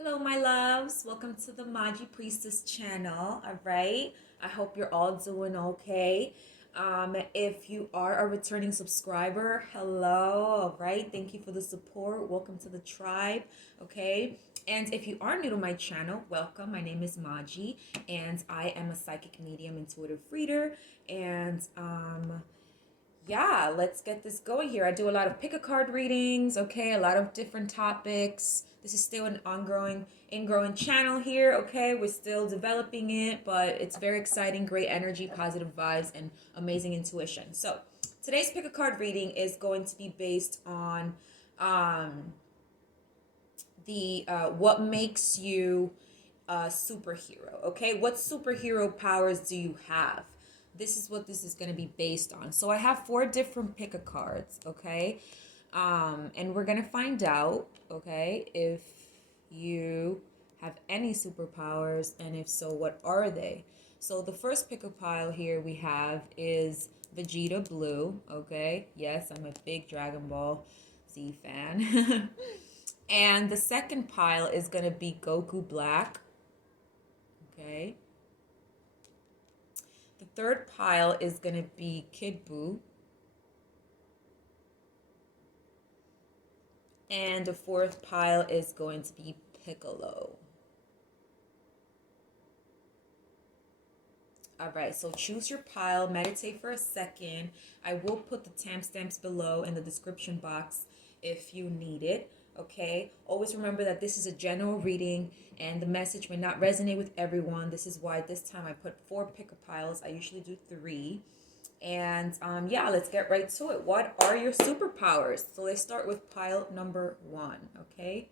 Hello, my loves. Welcome to the Maji Priestess channel. All right. I hope you're all doing okay. If you are a returning subscriber, hello. All right. Thank you for the support. Welcome to the tribe. Okay. And if you are new to my channel, welcome. My name is Maji, and I am a psychic medium intuitive reader. And yeah, let's get this going here. I do a lot of pick a card readings, okay, a lot of different topics. This is still an ongoing, ingrowing channel here, okay? We're still developing it, but it's very exciting, great energy, positive vibes, and amazing intuition. So, today's pick a card reading is going to be based on the what makes you a superhero, okay? What superhero powers do you have? This is what this is going to be based on. So I have four different pick a cards, okay? And we're going to find out, okay, if you have any superpowers, and if so, what are they? So the first pick a pile here we have is Vegeta Blue, okay? Yes, I'm a big Dragon Ball Z fan. And the second pile is going to be Goku Black, okay? The third pile is going to be Kid Buu. And the fourth pile is going to be Piccolo. All right, so choose your pile, meditate for a second. I will put the timestamps below in the description box if you need it, okay? Always remember that this is a general reading and the message may not resonate with everyone. This is why this time I put 4 pick-a-piles. I usually do 3. And yeah, let's get right to it. What are your superpowers? So let's start with pile number 1, okay?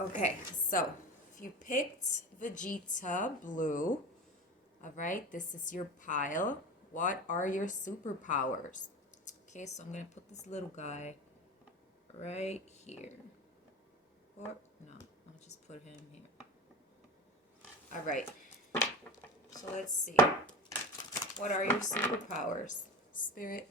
Okay, so if you picked Vegeta Blue, all right, this is your pile. What are your superpowers? Okay, so I'm going to put this little guy right here. Or, no, I'll just put him here. All right, so let's see. What are your superpowers? Spirit,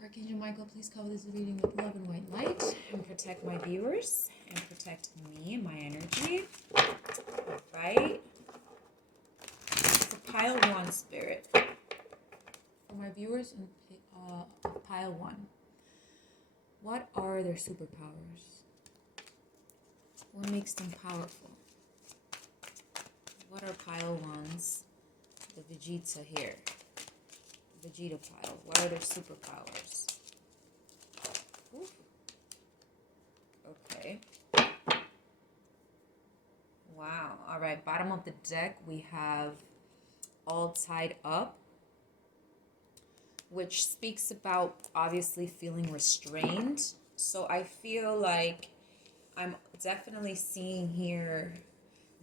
Archangel Michael, please cover this reading with love and white light and protect my viewers and protect me and my energy. All right. So pile 1, Spirit. For my viewers in pile 1, what are their superpowers? What makes them powerful? What are pile 1's? The Vegeta here. Vegeta pile. What are their superpowers? Ooh. Okay. Wow. All right. Bottom of the deck, we have all tied up, which speaks about obviously feeling restrained. So I feel like I'm definitely seeing here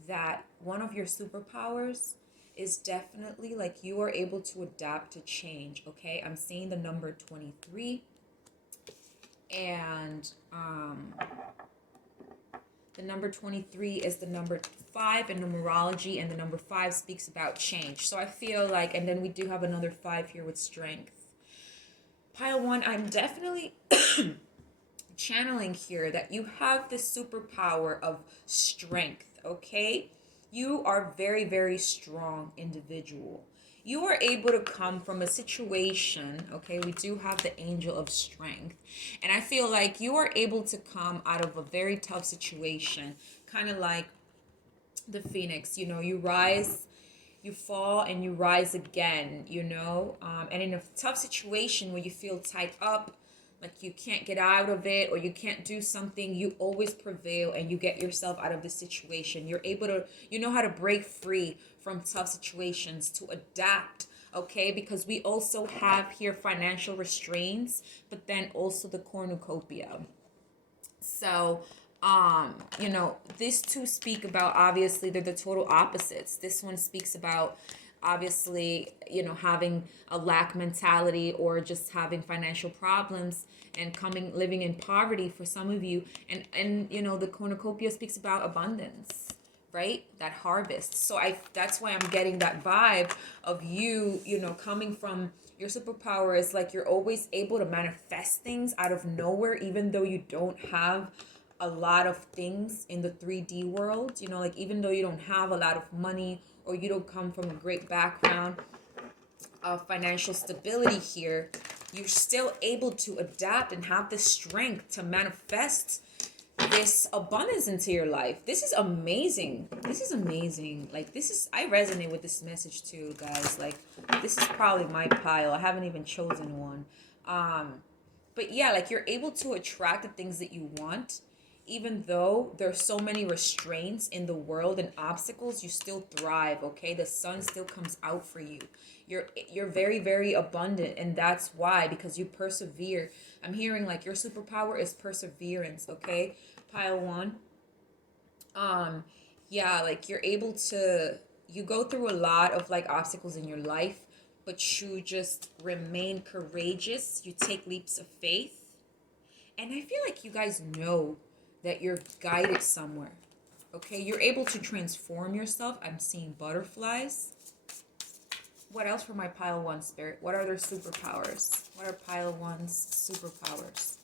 that one of your superpowers is definitely like you are able to adapt to change, okay? I'm seeing the number 23, and the number 23 is the number 5 in numerology, and the number 5 speaks about change. So I feel like, and then we do have another 5 here with strength. Pile 1, I'm definitely channeling here that you have this superpower of strength, okay? You are very, very strong individual. You are able to come from a situation, okay? We do have the angel of strength. And I feel like you are able to come out of a very tough situation, kind of like the phoenix, you know, you rise, you fall, and you rise again, you know? And in a tough situation where you feel tied up, like you can't get out of it or you can't do something, you always prevail and you get yourself out of the situation. You're able to, you know how to break free from tough situations, to adapt, okay? Because we also have here financial restraints, but then also the cornucopia. So, you know, these two speak about, obviously, they're the total opposites. This one speaks about, obviously, you know, having a lack mentality or just having financial problems and living in poverty for some of you. And you know, the cornucopia speaks about abundance, right? That harvest. So that's why I'm getting that vibe of you, you know, coming from your superpower is like you're always able to manifest things out of nowhere, even though you don't have a lot of things in the 3D world. You know, like even though you don't have a lot of money or you don't come from a great background of financial stability here, you're still able to adapt and have the strength to manifest this abundance into your life. This is amazing. This is amazing. Like, this is, I resonate with this message too, guys. Like, this is probably my pile. I haven't even chosen one. But yeah, like, you're able to attract the things that you want. Even though there's so many restraints in the world and obstacles, you still thrive, okay? The sun still comes out for you. You're very, very abundant, and that's why, because you persevere. I'm hearing like your superpower is perseverance, okay? Pile one. Yeah, like you're able to, you go through a lot of like obstacles in your life, but you just remain courageous. You take leaps of faith. And I feel like you guys know that you're guided somewhere. Okay, you're able to transform yourself. I'm seeing butterflies. What else for my pile one spirit? What are their superpowers? What are pile one's superpowers?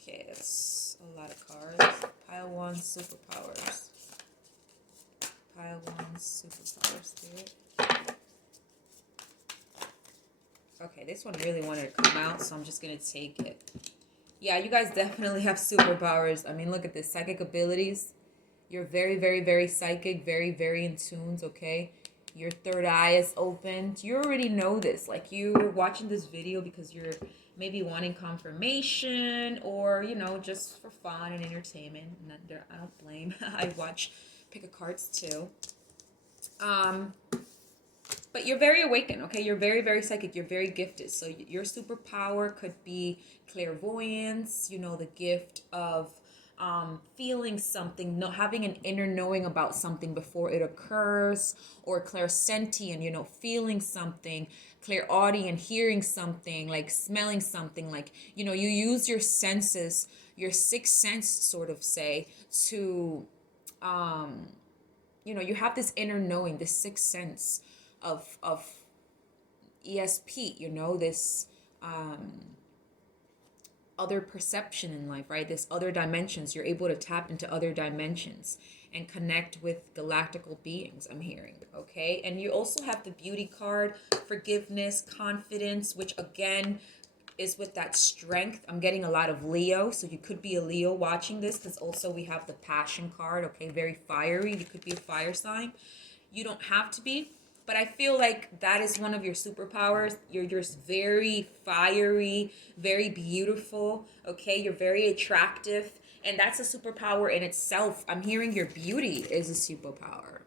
Okay, that's a lot of cards. Pile one superpowers. Pile one superpower spirit. Okay, this one really wanted to come out, so I'm just going to take it. Yeah, you guys definitely have superpowers. I mean, look at this. Psychic abilities. You're very, very, very psychic. Very, very in tune, okay? Your third eye is opened. You already know this. Like, you're watching this video because you're maybe wanting confirmation or, you know, just for fun and entertainment. And I don't blame. I watch pick a cards too. But you're very awakened, okay? You're very, very psychic. You're very gifted. So your superpower could be clairvoyance, you know, the gift of feeling something, having an inner knowing about something before it occurs, or clairsentient, you know, feeling something, clairaudient, hearing something, like smelling something, like, you know, you use your senses, your sixth sense, sort of say, to, you know, you have this inner knowing, this sixth sense of ESP, you know, this other perception in life, right? This other dimensions. You're able to tap into other dimensions and connect with galactical beings, I'm hearing, okay? And you also have the beauty card, forgiveness, confidence, which again is with that strength. I'm getting a lot of Leo, so you could be a Leo watching this, because also we have the passion card, okay? Very fiery. You could be a fire sign. You don't have to be, but I feel like that is one of your superpowers. You're just very fiery, very beautiful, okay? You're very attractive, and that's a superpower in itself. I'm hearing your beauty is a superpower.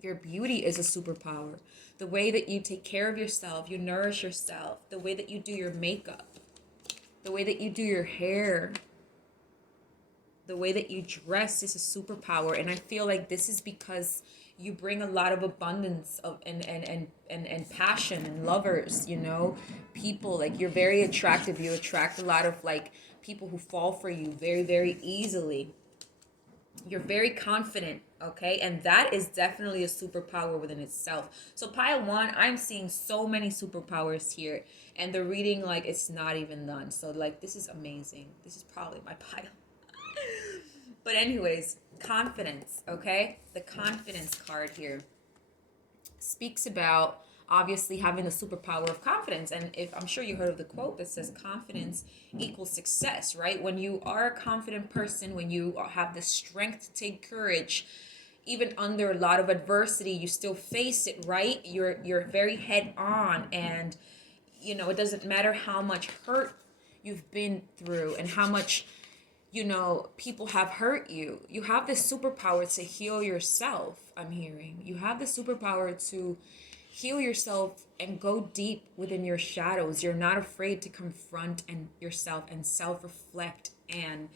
Your beauty is a superpower. The way that you take care of yourself, you nourish yourself, the way that you do your makeup, the way that you do your hair, the way that you dress is a superpower. And I feel like this is because you bring a lot of abundance of and passion and lovers, you know, people. Like, you're very attractive. You attract a lot of like people who fall for you very, very easily. You're very confident, okay? And that is definitely a superpower within itself. So pile one, I'm seeing so many superpowers here, and the reading, like, it's not even done. So like, this is amazing. This is probably my pile. But anyways, confidence, okay? The confidence card here speaks about obviously having the superpower of confidence. And if I'm sure you heard of the quote that says confidence equals success, right? When you are a confident person, when you have the strength to take courage, even under a lot of adversity, you still face it, right? You're very head on, and you know, it doesn't matter how much hurt you've been through and how much, you know, people have hurt you. You have this superpower to heal yourself, I'm hearing. You have the superpower to heal yourself and go deep within your shadows. You're not afraid to confront yourself and self-reflect and,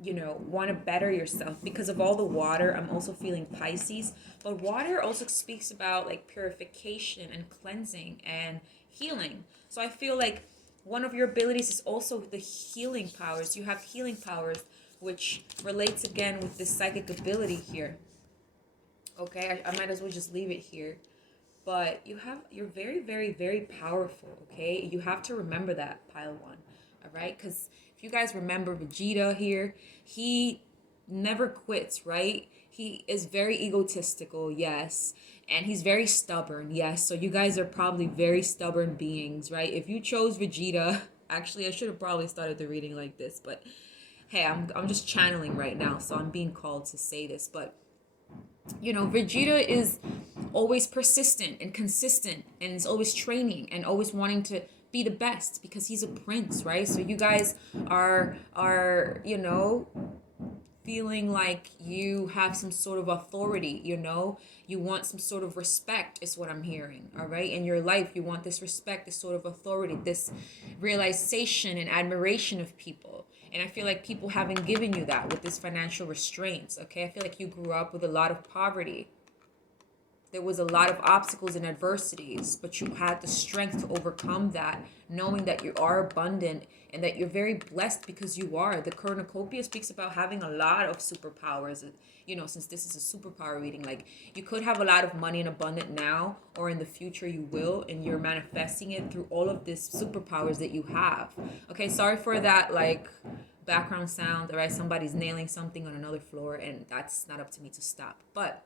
you know, want to better yourself because of all the water. I'm also feeling Pisces. But water also speaks about like purification and cleansing and healing. So I feel like one of your abilities is also the healing powers. You have healing powers, which relates again with this psychic ability here. Okay, I might as well just leave it here. But you're very, very, very powerful, okay? You have to remember that, pile one. All right, because if you guys remember Vegeta here, he never quits, right? He is very egotistical, yes, and he's very stubborn, yes. So you guys are probably very stubborn beings, right? If you chose Vegeta, actually, I should have probably started the reading like this, but hey, I'm just channeling right now, so I'm being called to say this, but you know, Vegeta is always persistent and consistent and is always training and always wanting to be the best because he's a prince, right? So you guys are, you know, feeling like you have some sort of authority, you know, you want some sort of respect is what I'm hearing. All right, in your life you want this respect, this sort of authority, this realization and admiration of people. And I feel like people haven't given you that with this financial restraints. Okay, I feel like you grew up with a lot of poverty. There was a lot of obstacles and adversities, but you had the strength to overcome that, knowing that you are abundant and that you're very blessed because you are. The cornucopia speaks about having a lot of superpowers. You know, since this is a superpower reading, like you could have a lot of money and abundant now, or in the future you will, and you're manifesting it through all of these superpowers that you have. Okay, sorry for that, like background sound. All right, somebody's nailing something on another floor, and that's not up to me to stop. But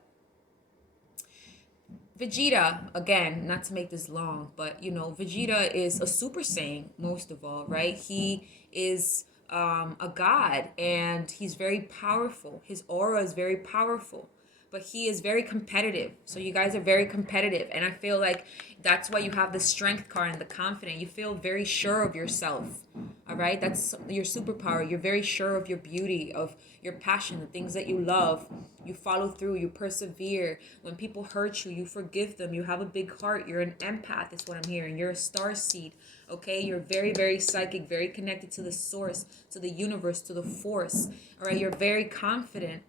Vegeta, again, not to make this long, but you know, Vegeta is a Super Saiyan, most of all, right? He is a god and he's very powerful. His aura is very powerful, but he is very competitive. So you guys are very competitive, and I feel like that's why you have the strength card and the confident. You feel very sure of yourself. All right, that's your superpower. You're very sure of your beauty, of your passion, the things that you love. You follow through, you persevere. When people hurt you, you forgive them. You have a big heart. You're an empath, is what I'm hearing. You're a star seed. Okay, you're very, very psychic, very connected to the source, to the universe, to the force. All right, you're very confident.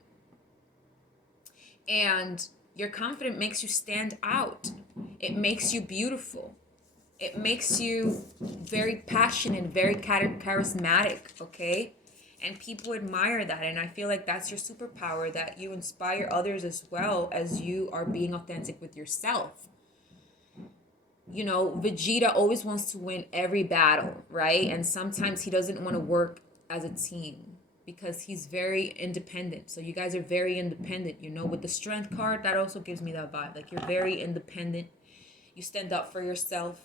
And your confidence makes you stand out. It makes you beautiful. It makes you very passionate, very charismatic, okay? And people admire that. And I feel like that's your superpower, that you inspire others as well as you are being authentic with yourself. You know, Vegeta always wants to win every battle, right? And sometimes he doesn't want to work as a team because he's very independent. So you guys are very independent, you know, with the strength card, that also gives me that vibe. Like you're very independent. You stand up for yourself.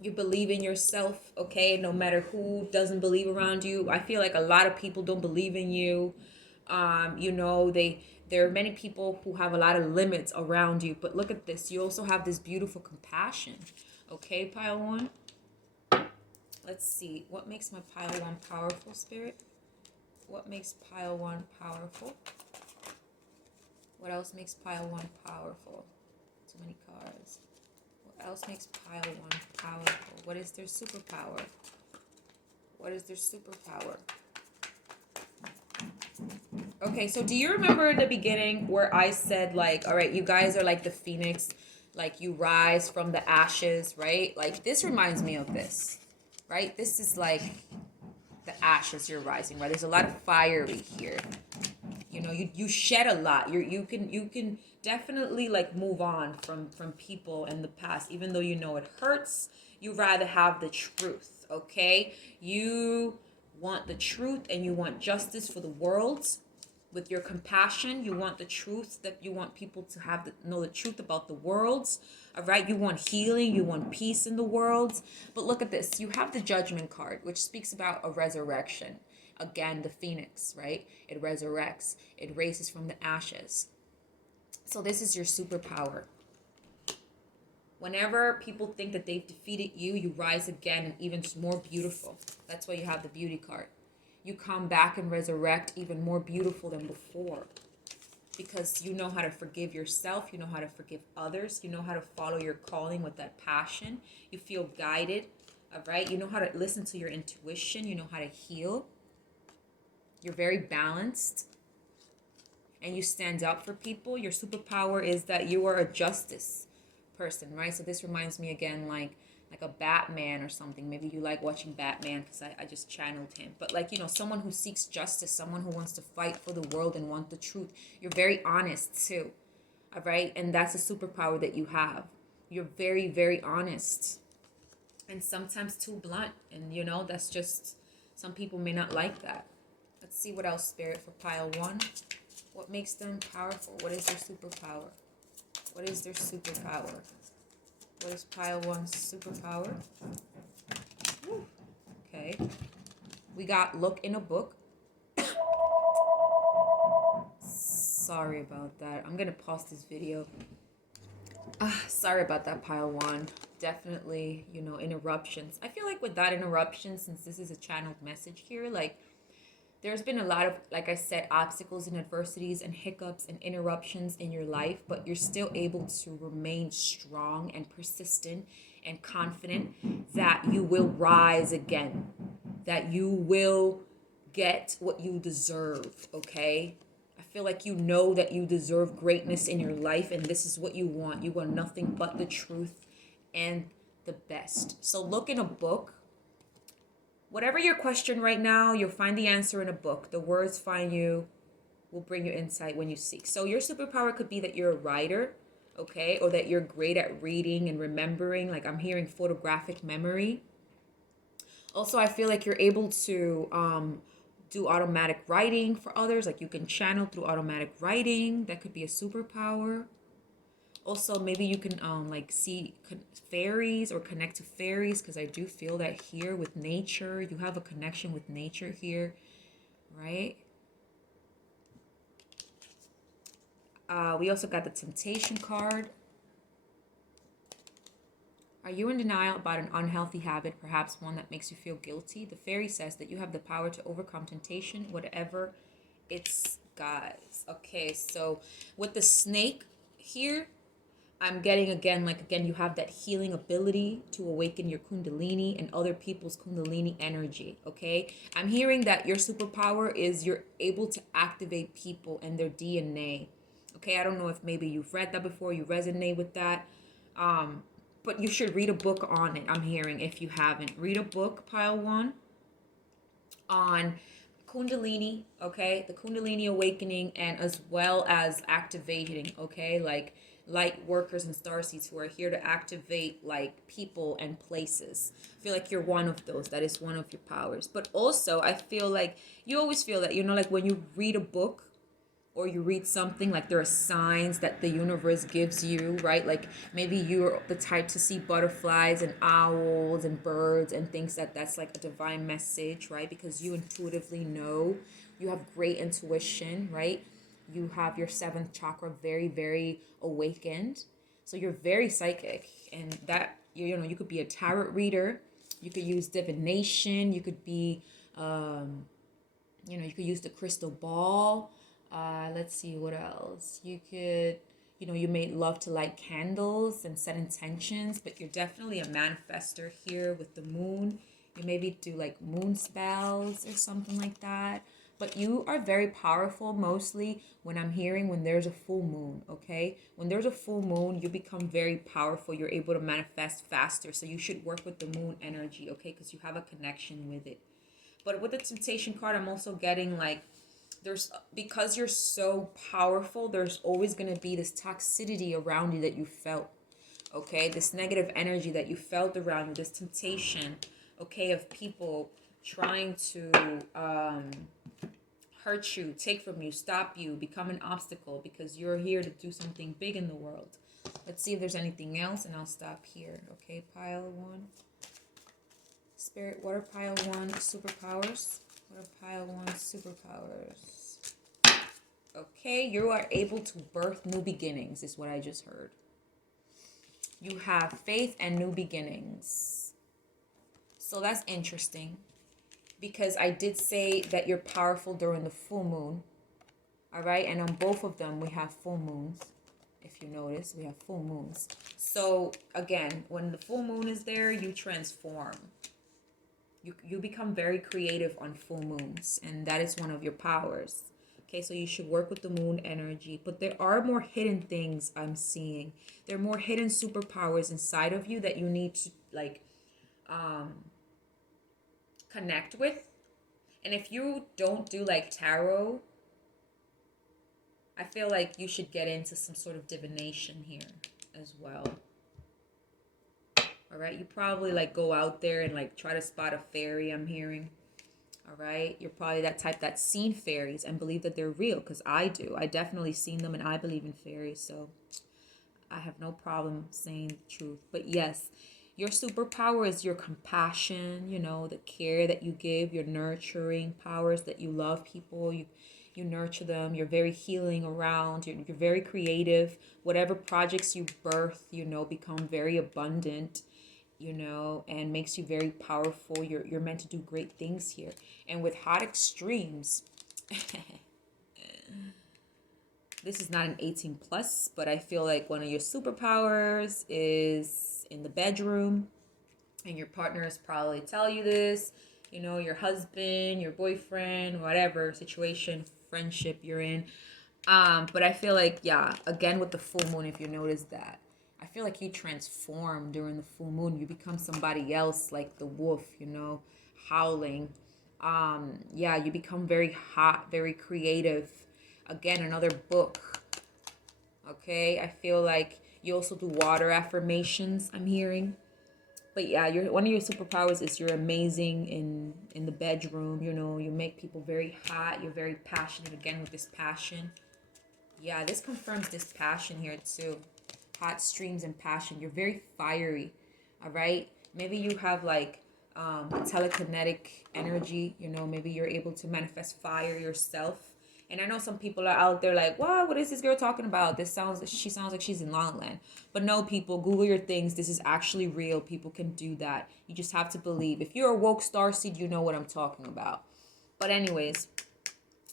You believe in yourself, okay? No matter who doesn't believe around you. I feel like a lot of people don't believe in you. You know, there are many people who have a lot of limits around you. But look at this. You also have this beautiful compassion. Okay, pile one. Let's see. What makes my pile one powerful, Spirit? What makes pile one powerful? What else makes pile one powerful? Too many cards. What else makes pile one powerful? What is their superpower? What is their superpower? Okay, so do you remember in the beginning where I said, like, all right, you guys are like the phoenix, like you rise from the ashes, right? Like this reminds me of this, right? This is like the ashes you're rising, right? There's a lot of fiery here. You know, you shed a lot. You can definitely like move on from people in the past, even though you know it hurts. You rather have the truth, okay? You want the truth and you want justice for the world. With your compassion, you want the truth, that you want people to have know the truth about the world. All right, you want healing, you want peace in the world. But look at this, you have the Judgment card, which speaks about a resurrection. Again, the phoenix, right? It resurrects, it raises from the ashes. So this is your superpower. Whenever people think that they've defeated you, you rise again and even more beautiful. That's why you have the Beauty card. You come back and resurrect even more beautiful than before. Because you know how to forgive yourself, you know how to forgive others, you know how to follow your calling with that passion. You feel guided, all right? You know how to listen to your intuition, you know how to heal. You're very balanced. And you stand up for people. Your superpower is that you are a justice person, right? So this reminds me again like a Batman or something. Maybe you like watching Batman because I just channeled him. But like, you know, someone who seeks justice, someone who wants to fight for the world and want the truth. You're very honest too, all right? And that's a superpower that you have. You're very, very honest. and sometimes too blunt. And you know, that's just, some people may not like that. Let's see what else, Spirit, for pile 1. What makes them powerful? What is their superpower? What is their superpower? What is pile 1's superpower? Woo. Okay. We got look in a book. Sorry about that. I'm gonna pause this video. Sorry about that, pile 1. Definitely, you know, interruptions. I feel like with that interruption, since this is a channeled message here, like, there's been a lot of, like I said, obstacles and adversities and hiccups and interruptions in your life, but you're still able to remain strong and persistent and confident that you will rise again, that you will get what you deserve, okay? I feel like you know that you deserve greatness in your life, and this is what you want. You want nothing but the truth and the best. So look in a book. Whatever your question right now, you'll find the answer in a book. The words find you, will bring you insight when you seek. So your superpower could be that you're a writer, okay? Or that you're great at reading and remembering. Like, I'm hearing photographic memory. Also, I feel like you're able to do automatic writing for others. Like, you can channel through automatic writing. That could be a superpower. Also, maybe you can like see fairies or connect to fairies, because I do feel that here with nature, you have a connection with nature here, right? We also got the temptation card. Are you in denial about an unhealthy habit, perhaps one that makes you feel guilty? The fairy says that you have the power to overcome temptation, whatever it's, guys. Okay, so with the snake here, I'm getting again, you have that healing ability to awaken your kundalini and other people's kundalini energy, okay? I'm hearing that your superpower is you're able to activate people and their DNA, okay? I don't know if maybe you've read that before, you resonate with that, but you should read a book on it, I'm hearing, if you haven't. Read a book, pile 1, on kundalini, okay? The kundalini awakening, and as well as activating, okay? Like, light workers and starseeds who are here to activate like people and places. I feel like you're one of those. That is one of your powers. But also, I feel like you always feel that, you know, like when you read a book or you read something, like there are signs that the universe gives you, right? Like maybe you're the type to see butterflies and owls and birds and things that's like a divine message, right? Because you intuitively know, you have great intuition, right? You have your 7th chakra very, very awakened. So you're very psychic, and that, you know, you could be a tarot reader. You could use divination. You could be, you know, you could use the crystal ball. Let's see what else. You could, you know, you may love to light candles and set intentions, but you're definitely a manifester here with the moon. You maybe do like moon spells or something like that. But you are very powerful mostly when I'm hearing when there's a full moon, okay? When there's a full moon, you become very powerful. You're able to manifest faster. So you should work with the moon energy, okay? Because you have a connection with it. But with the temptation card, I'm also getting like, because you're so powerful, there's always going to be this toxicity around you that you felt, okay? This negative energy that you felt around you, this temptation, okay, of people trying to hurt you, take from you, stop you, become an obstacle, because you're here to do something big in the world. Let's see if there's anything else, and I'll stop here. Okay, pile 1. Spirit, what are pile 1 superpowers? What are pile 1 superpowers? Okay, you are able to birth new beginnings, is what I just heard. You have faith and new beginnings. So that's interesting, because I did say that you're powerful during the full moon. All right, and on both of them, we have full moons. If you notice, we have full moons. So again, when the full moon is there, you transform. You become very creative on full moons, and that is one of your powers. Okay, so you should work with the moon energy, but there are more hidden things I'm seeing. There are more hidden superpowers inside of you that you need to like connect with. And if you don't do like tarot, I feel like you should get into some sort of divination here as well. All right. You probably like go out there and like try to spot a fairy, I'm hearing. All right. You're probably that type that's seen fairies and believe that they're real, because I do. I definitely seen them and I believe in fairies. So I have no problem saying the truth. But yes, your superpower is your compassion, you know, the care that you give, your nurturing powers, that you love people, you nurture them, you're very healing around, you're very creative. Whatever projects you birth, you know, become very abundant, you know, and makes you very powerful. You're meant to do great things here. And with hot extremes, this is not an 18 plus, but I feel like one of your superpowers is in the bedroom, and your partners probably tell you this, you know, your husband, your boyfriend, whatever situation, friendship you're in. But I feel like, yeah, again with the full moon, if you notice that, I feel like you transform during the full moon. You become somebody else, like the wolf, you know, howling. Yeah, you become very hot, very creative. Again, another book. Okay, I feel like you also do water affirmations, I'm hearing. But yeah, your one of your superpowers is you're amazing in the bedroom. You know, you make people very hot. You're very passionate. Again with this passion. Yeah, this confirms this passion here too. Hot streams and passion. You're very fiery. All right. Maybe you have like telekinetic energy. You know, maybe you're able to manifest fire yourself. And I know some people are out there like, what is this girl talking about? She sounds like she's in La La Land. But no, people, Google your things. This is actually real. People can do that. You just have to believe. If you're a woke starseed, you know what I'm talking about. But anyways,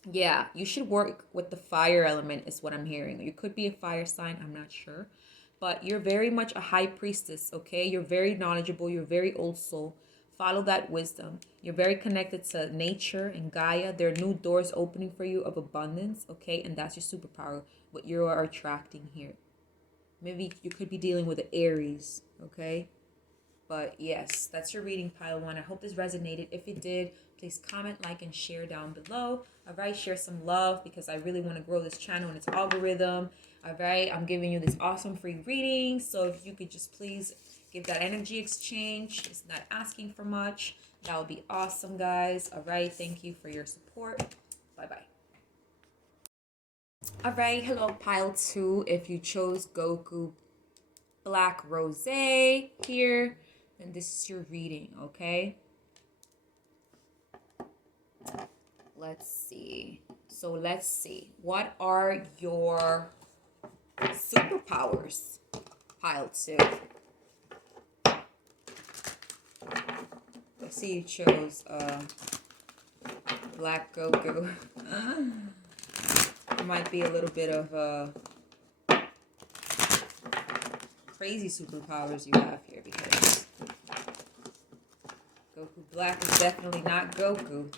yeah, you should work with the fire element is what I'm hearing. You could be a fire sign, I'm not sure. But you're very much a high priestess, okay? You're very knowledgeable. You're very old soul. Follow that wisdom. You're very connected to nature and Gaia. There are new doors opening for you of abundance, okay? And that's your superpower, what you are attracting here. Maybe you could be dealing with the Aries, okay? But yes, that's your reading, pile one. I hope this resonated. If it did, please comment, like, and share down below. All right, share some love because I really want to grow this channel and its algorithm. All right, I'm giving you this awesome free reading. So if you could just please give that energy exchange. It's not asking for much. That would be awesome, guys. All right, thank you for your support. Bye-bye. All right, hello, pile two. If you chose Goku Black Rosé here, then this is your reading, okay? Let's see. So let's see. What are your superpowers? Pile two. I see you chose Black Goku. There might be a little bit of crazy superpowers you have here because Goku Black is definitely not Goku.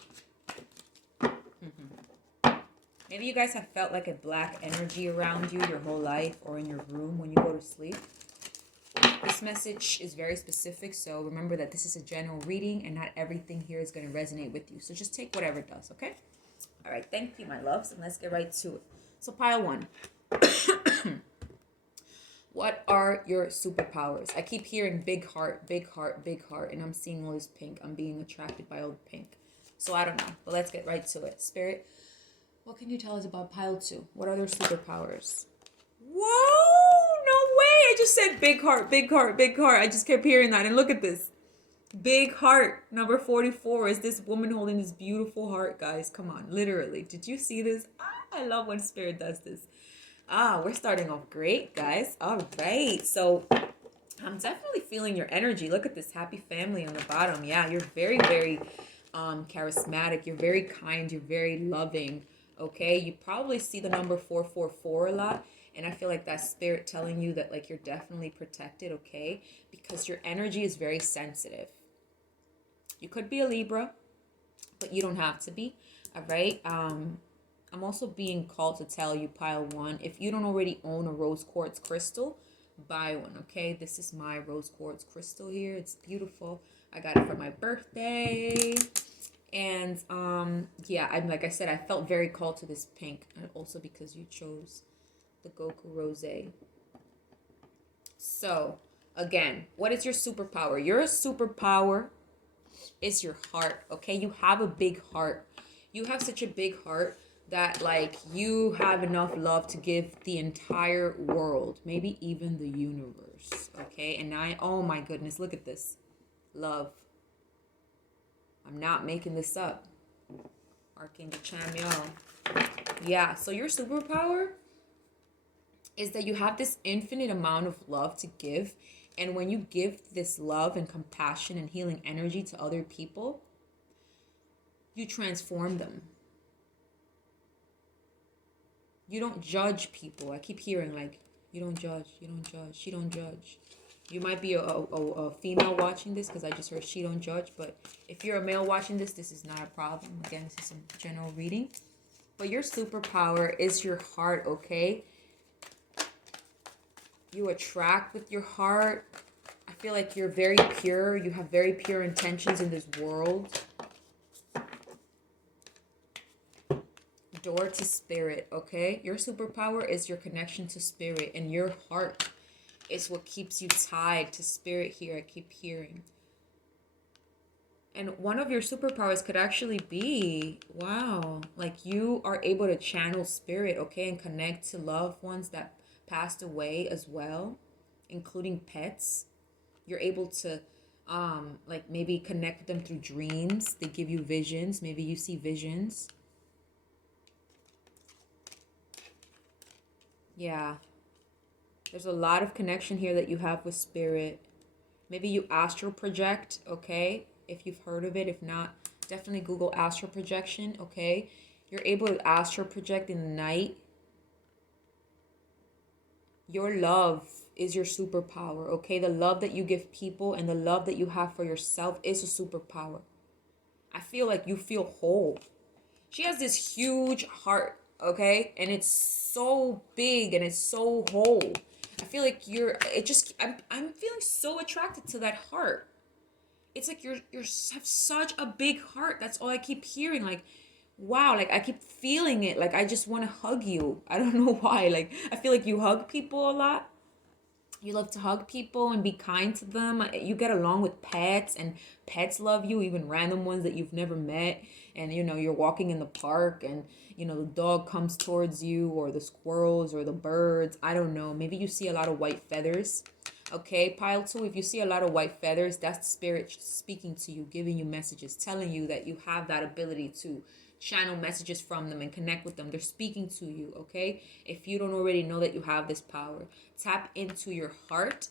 Maybe you guys have felt like a black energy around you your whole life or in your room when you go to sleep. This message is very specific, so remember that this is a general reading and not everything here is going to resonate with you. So just take whatever it does, okay? All right, thank you, my loves, and let's get right to it. So pile one. What are your superpowers? I keep hearing big heart, big heart, big heart, and I'm seeing all this pink. I'm being attracted by all the pink. So I don't know, but let's get right to it. Spirit, what can you tell us about pile two? What are their superpowers? Whoa, no way. I just said big heart, big heart, big heart. I just kept hearing that. And look at this. Big heart, number 44, is this woman holding this beautiful heart, guys. Come on, literally. Did you see this? I love when Spirit does this. We're starting off great, guys. All right. So I'm definitely feeling your energy. Look at this happy family on the bottom. Yeah, you're very, very charismatic. You're very kind. You're very loving. Okay, you probably see the number 444 a lot, and I feel like that's Spirit telling you that like you're definitely protected, okay? Because your energy is very sensitive. You could be a Libra, but you don't have to be. All right. I'm also being called to tell you, pile one, if you don't already own a rose quartz crystal, buy one, okay? This is my rose quartz crystal here. It's beautiful. I got it for my birthday. And yeah, like I said, I felt very called to this pink, and also because you chose the Goku Rosé. So Again, what is your superpower? Your superpower is your heart, okay? You have a big heart. You have such a big heart that like you have enough love to give the entire world, maybe even the universe, okay? And oh my goodness, look at this. Love. I'm not making this up. Archangel Chamiel. Yeah, so your superpower is that you have this infinite amount of love to give. And when you give this love and compassion and healing energy to other people, you transform them. You don't judge people. I keep hearing like, you don't judge, you don't judge, she don't judge. You might be a female watching this because I just heard she don't judge. But if you're a male watching this, this is not a problem. Again, this is a general reading. But your superpower is your heart, okay? You attract with your heart. I feel like you're very pure. You have very pure intentions in this world. Door to spirit, okay? Your superpower is your connection to spirit, and your heart is what keeps you tied to spirit here. I keep hearing. And one of your superpowers could actually be, wow, like you are able to channel spirit, okay? And connect to loved ones that passed away as well, including pets. You're able to like maybe connect with them through dreams. They give you visions. Maybe you see visions. Yeah. There's a lot of connection here that you have with spirit. Maybe you astral project, okay? If you've heard of it. If not, definitely Google astral projection, okay? You're able to astral project in the night. Your love is your superpower, okay? The love that you give people and the love that you have for yourself is a superpower. I feel like you feel whole. She has this huge heart, okay? And it's so big and it's so whole. I feel like I'm feeling so attracted to that heart. It's like you have such a big heart. That's all I keep hearing. Like, wow, like I keep feeling it. Like I just want to hug you. I don't know why. Like I feel like you hug people a lot. You love to hug people and be kind to them. You get along with pets and pets love you, even random ones that you've never met. And you know, you're walking in the park and you know, the dog comes towards you or the squirrels or the birds. I don't know. Maybe you see a lot of white feathers. Okay, pile 2, if you see a lot of white feathers, that's the spirit speaking to you, giving you messages, telling you that you have that ability to channel messages from them and connect with them. They're speaking to you, okay? If you don't already know that you have this power, tap into your heart,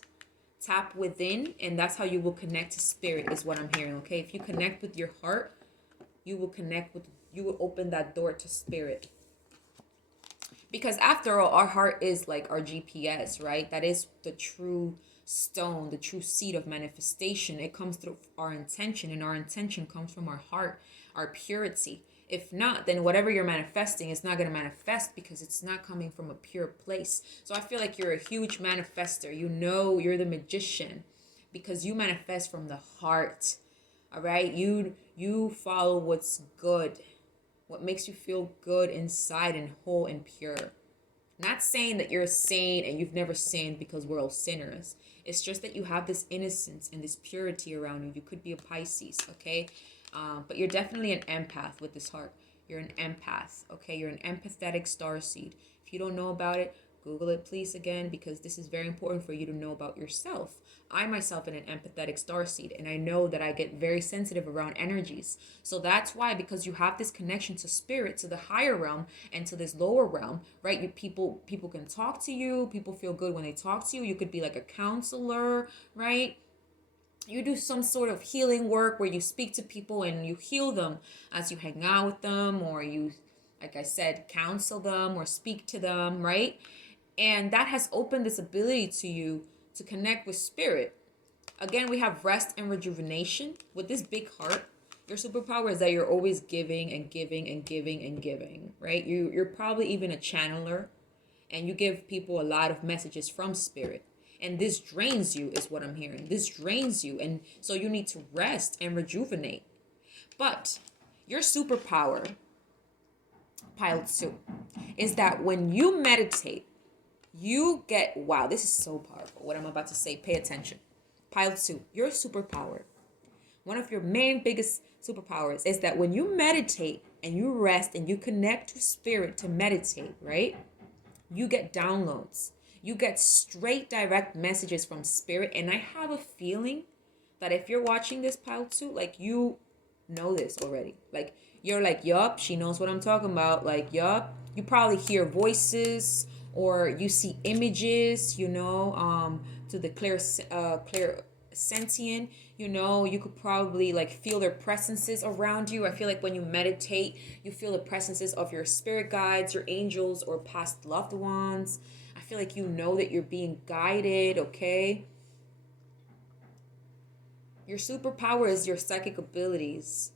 tap within, and that's how you will connect to spirit is what I'm hearing, okay? If you connect with your heart, you will open that door to spirit. Because after all, our heart is like our GPS, right? That is the true stone, the true seed of manifestation. It comes through our intention, and our intention comes from our heart, our purity. If not, then whatever you're manifesting is not going to manifest because it's not coming from a pure place. So I feel like you're a huge manifester. You know, you're the magician because you manifest from the heart. All right? You follow what's good, what makes you feel good inside and whole and pure. Not saying that you're a saint and you've never sinned because we're all sinners. It's just that you have this innocence and this purity around you. You could be a Pisces, okay? But you're definitely an empath with this heart. You're an empath, okay? You're an empathetic starseed. If you don't know about it, Google it, please, again, because this is very important for you to know about yourself. I myself am an empathetic starseed, and I know that I get very sensitive around energies. So that's why, because you have this connection to spirit, to the higher realm, and to this lower realm, right? People can talk to you. People feel good when they talk to you. You could be like a counselor, right? You do some sort of healing work where you speak to people and you heal them as you hang out with them, or you, like I said, counsel them or speak to them, right? And that has opened this ability to you to connect with spirit. Again, we have rest and rejuvenation. With this big heart, your superpower is that you're always giving and giving and giving and giving, right? You're probably even a channeler, and you give people a lot of messages from spirit. And this drains you is what I'm hearing. This drains you. And so you need to rest and rejuvenate. But your superpower, pile 2, is that when you meditate, You get, wow, this is so powerful. What I'm about to say, pay attention. Pile 2, your superpower. One of your main biggest superpowers is that when you meditate and you rest and you connect to spirit to meditate, right? You get downloads. You get straight direct messages from spirit. And I have a feeling that if you're watching this pile 2, like you know this already. Like you're like, yup, she knows what I'm talking about. Like, yup. You probably hear voices or you see images, to the clear sentient, you could probably like feel their presences around you. I feel like when you meditate, you feel the presences of your spirit guides, your angels, or past loved ones. I feel like you know that you're being guided, okay? Your superpower is your psychic abilities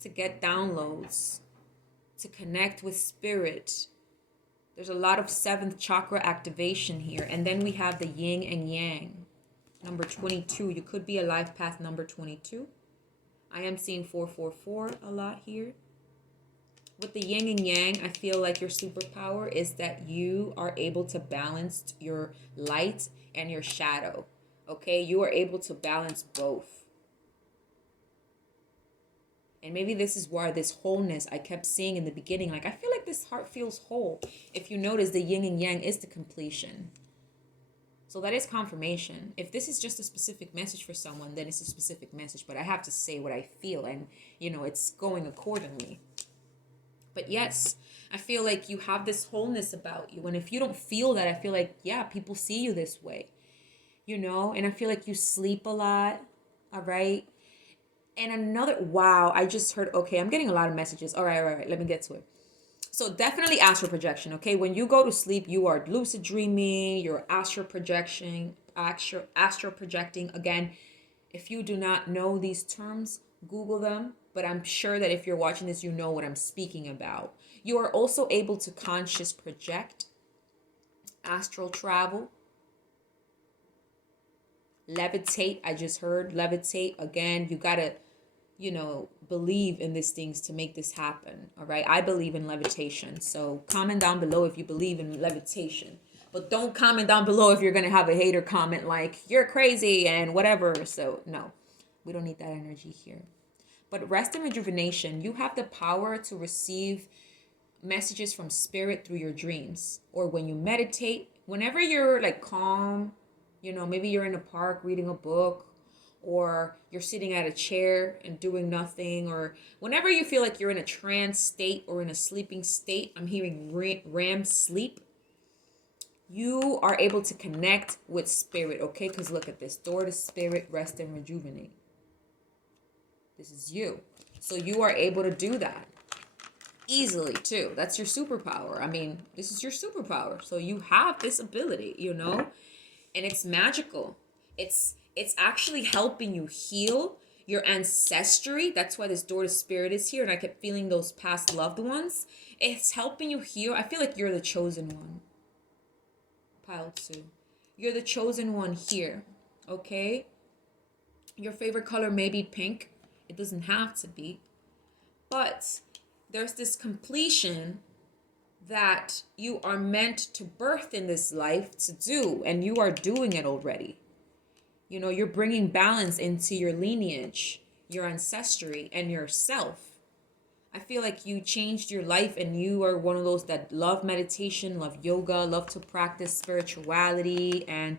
to get downloads, to connect with spirit. There's a lot of 7th chakra activation here. And then we have the yin and yang. Number 22. You could be a life path number 22. I am seeing 444 a lot here. With the yin and yang, I feel like your superpower is that you are able to balance your light and your shadow. Okay? You are able to balance both. And maybe this is why this wholeness I kept seeing in the beginning. Like, I feel like this heart feels whole. If you notice, the yin and yang is the completion. So that is confirmation. If this is just a specific message for someone, then it's a specific message. But I have to say what I feel. And, it's going accordingly. But yes, I feel like you have this wholeness about you. And if you don't feel that, I feel like, yeah, people see you this way. And I feel like you sleep a lot. All right. And wow, I just heard, okay, I'm getting a lot of messages. All right, let me get to it. So definitely astral projection, okay? When you go to sleep, you are lucid dreaming, you're astral projecting. Again, if you do not know these terms, Google them. But I'm sure that if you're watching this, you know what I'm speaking about. You are also able to conscious project, astral travel, levitate. I just heard levitate. Again, you got to believe in these things to make this happen. All right. I believe in levitation. So comment down below if you believe in levitation, but don't comment down below if you're going to have a hater comment like you're crazy and whatever. So no, we don't need that energy here. But rest and rejuvenation, you have the power to receive messages from spirit through your dreams, or when you meditate, whenever you're like calm, maybe you're in a park reading a book, or you're sitting at a chair and doing nothing, or whenever you feel like you're in a trance state or in a sleeping state, I'm hearing REM sleep, you are able to connect with spirit, okay? Because look at this, door to spirit, rest and rejuvenate. This is you. So you are able to do that easily too. That's your superpower. I mean, this is your superpower. So you have this ability, and it's magical. It's actually helping you heal your ancestry. That's why this door to spirit is here. And I kept feeling those past loved ones. It's helping you heal. I feel like you're the chosen one. Pile 2. You're the chosen one here. Okay? Your favorite color may be pink. It doesn't have to be. But there's this completion that you are meant to birth in this life to do. And you are doing it already. You're bringing balance into your lineage, your ancestry, and yourself. I feel like you changed your life and you are one of those that love meditation, love yoga, love to practice spirituality and,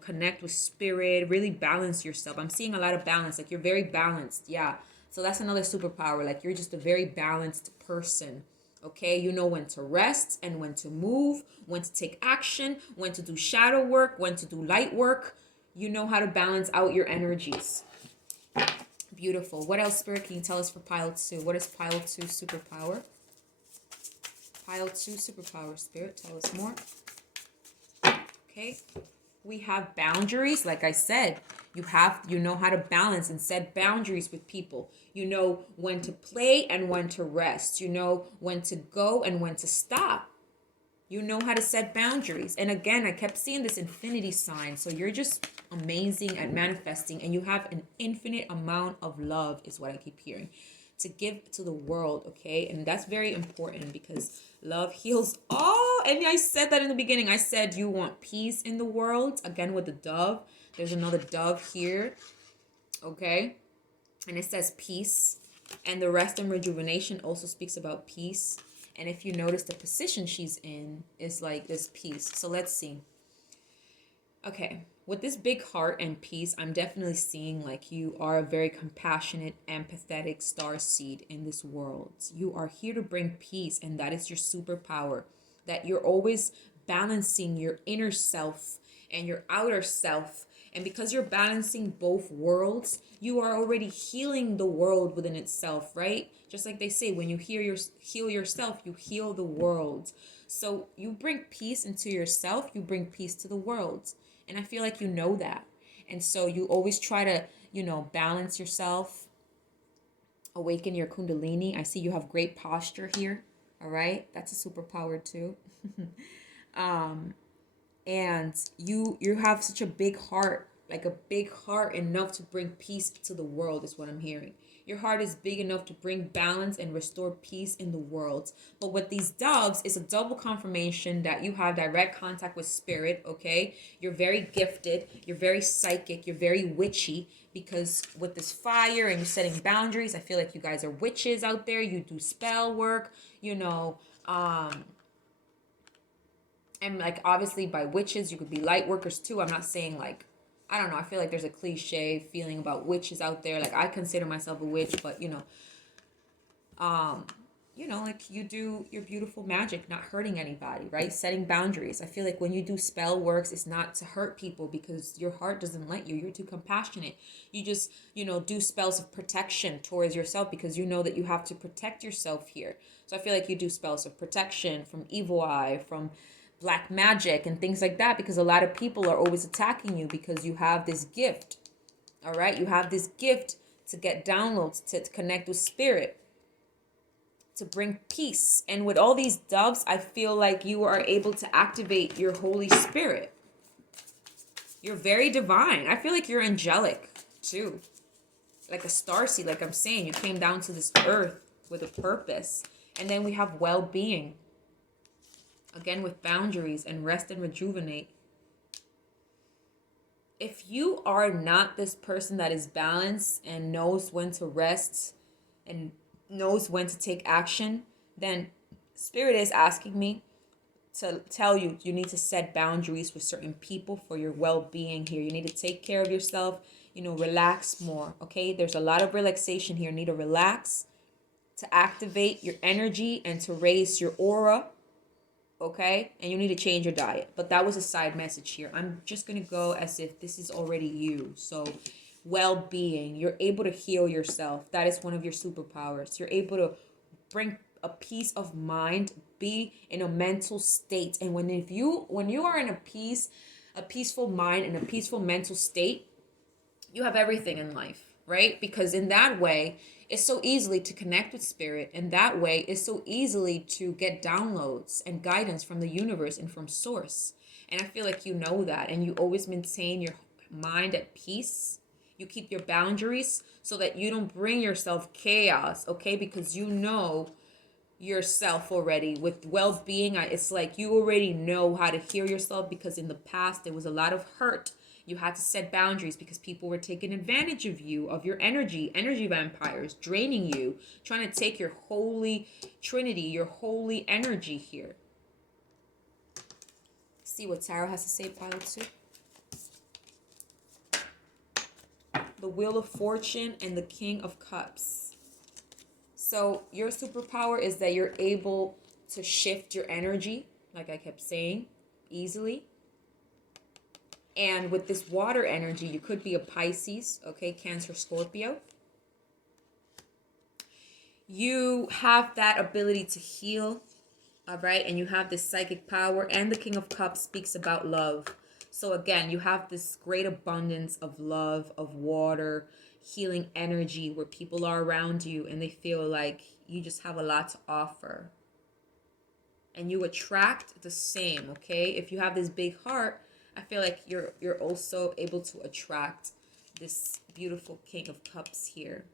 connect with spirit, really balance yourself. I'm seeing a lot of balance. Like you're very balanced. Yeah. So that's another superpower. Like you're just a very balanced person. Okay. You know when to rest and when to move, when to take action, when to do shadow work, when to do light work. You know how to balance out your energies. Beautiful. What else, Spirit, can you tell us for pile 2? What is pile 2 superpower? Pile 2 superpower, Spirit. Tell us more. Okay. We have boundaries. Like I said, you know how to balance and set boundaries with people. You know when to play and when to rest. You know when to go and when to stop. You know how to set boundaries. And again, I kept seeing this infinity sign. So you're just amazing at manifesting. And you have an infinite amount of love is what I keep hearing. To give to the world, okay? And that's very important because love heals all and I said that in the beginning. I said you want peace in the world. Again, with the dove. There's another dove here. Okay. And it says peace. And the rest and rejuvenation also speaks about peace. And if you notice, the position she's in is like this peace. So let's see. Okay. With this big heart and peace, I'm definitely seeing like you are a very compassionate, empathetic star seed in this world. You are here to bring peace, and that is your superpower. That you're always balancing your inner self and your outer self. And because you're balancing both worlds, you are already healing the world within itself, right? Just like they say, when you heal yourself, you heal the world. So you bring peace into yourself, you bring peace to the world. And I feel like you know that. And so you always try to, balance yourself, awaken your kundalini. I see you have great posture here. All right. That's a superpower too. And you have such a big heart, like a big heart enough to bring peace to the world is what I'm hearing. Your heart is big enough to bring balance and restore peace in the world. But with these doves, it's a double confirmation that you have direct contact with spirit, okay? You're very gifted. You're very psychic. You're very witchy, because with this fire and you're setting boundaries, I feel like you guys are witches out there. You do spell work, and like obviously by witches, you could be light workers too. I'm not saying like, I don't know. I feel like there's a cliche feeling about witches out there. Like I consider myself a witch, but like you do your beautiful magic, not hurting anybody, right? Setting boundaries. I feel like when you do spell works, it's not to hurt people because your heart doesn't let you. You're too compassionate. You just, do spells of protection towards yourself because you know that you have to protect yourself here. So I feel like you do spells of protection from evil eye, from black magic and things like that, because a lot of people are always attacking you because you have this gift. All right, you have this gift to get downloads, to connect with spirit, to bring peace. And with all these doves, I feel like you are able to activate your Holy Spirit. You're very divine. I feel like you're angelic too, like a starseed. Like I'm saying, you came down to this earth with a purpose. And then we have well-being. Again, with boundaries and rest and rejuvenate. If you are not this person that is balanced and knows when to rest and knows when to take action, then Spirit is asking me to tell you, you need to set boundaries with certain people for your well-being here. You need to take care of yourself, relax more, okay? There's a lot of relaxation here. You need to relax to activate your energy and to raise your aura. Okay, and you need to change your diet. But that was a side message here. I'm just going to go as if this is already you. So well-being, you're able to heal yourself. That is one of your superpowers. You're able to bring a peace of mind, be in a mental state. And when you are in a peaceful mind and a peaceful mental state, you have everything in life, right? Because in that way, it's so easily to connect with spirit. And that way, it's so easily to get downloads and guidance from the universe and from source. And I feel like you know that. And you always maintain your mind at peace. You keep your boundaries so that you don't bring yourself chaos, okay? Because you know yourself already. With well-being, it's like you already know how to heal yourself, because in the past, there was a lot of hurt. You had to set boundaries because people were taking advantage of you, of your energy vampires, draining you, trying to take your holy trinity, your holy energy here. See what Tarot has to say, Pile 2. The Wheel of Fortune and the King of Cups. So your superpower is that you're able to shift your energy, like I kept saying, easily. And with this water energy, you could be a Pisces, okay, Cancer, Scorpio. You have that ability to heal, all right? And you have this psychic power. And the King of Cups speaks about love. So again, you have this great abundance of love, of water, healing energy, where people are around you and they feel like you just have a lot to offer. And you attract the same, okay? If you have this big heart, I feel like you're also able to attract this beautiful King of Cups here.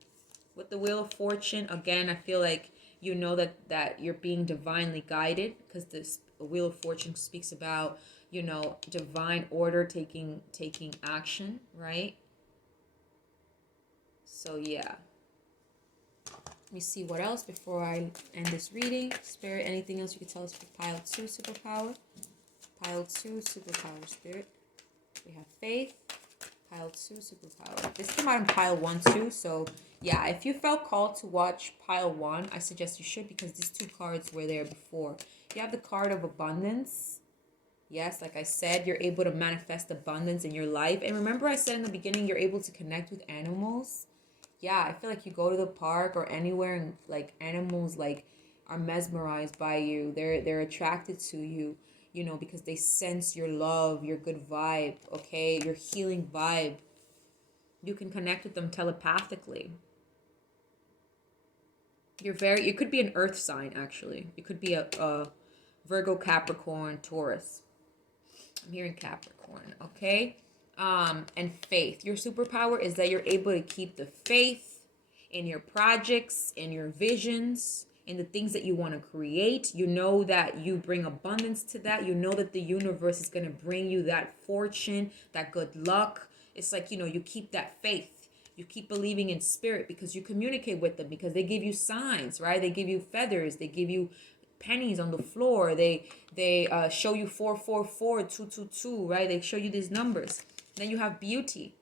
With the Wheel of Fortune, again, I feel like you know that you're being divinely guided, because this the Wheel of Fortune speaks about, you know, divine order, taking action, right? So yeah. Let me see what else before I end this reading. Spirit, anything else you could tell us for pile 2 superpower? Pile 2 superpower, Spirit. We have faith. Pile 2 superpower. This came out in pile 1 too, so yeah, if you felt called to watch pile 1, I suggest you should, because these 2 cards were there before. You have the card of abundance. Yes, like I said, you're able to manifest abundance in your life. And remember I said in the beginning, you're able to connect with animals. Yeah, I feel like you go to the park or anywhere and like animals like are mesmerized by you. They're attracted to you, you know, because they sense your love, your good vibe, okay? Your healing vibe. You can connect with them telepathically. You could be an earth sign, actually. You could be a Virgo, Capricorn, Taurus. I'm hearing Capricorn, okay? And faith. Your superpower is that you're able to keep the faith in your projects, in your visions, in the things that you want to create. You know that you bring abundance to that. You know that the universe is going to bring you that fortune, that good luck. It's like, you know, you keep that faith. You keep believing in spirit because you communicate with them, because they give you signs, right? They give you feathers. They give you pennies on the floor. They show you 444, 222, right? They show you these numbers. Then you have beauty.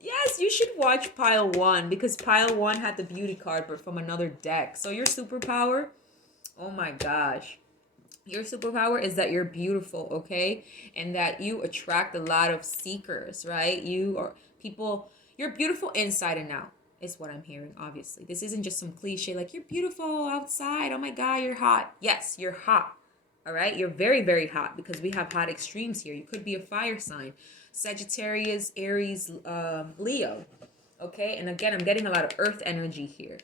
Yes, you should watch pile 1, because pile 1 had the beauty card, but from another deck. So your superpower, oh my gosh. Your superpower is that you're beautiful, okay? And that you attract a lot of seekers, right? You're beautiful inside and out, is what I'm hearing, obviously. This isn't just some cliche like, you're beautiful outside. Oh my God, you're hot. Yes, you're hot. All right? You're very, very hot, because we have hot extremes here. You could be a fire sign. Sagittarius, Aries, Leo. Okay? And again, I'm getting a lot of earth energy here.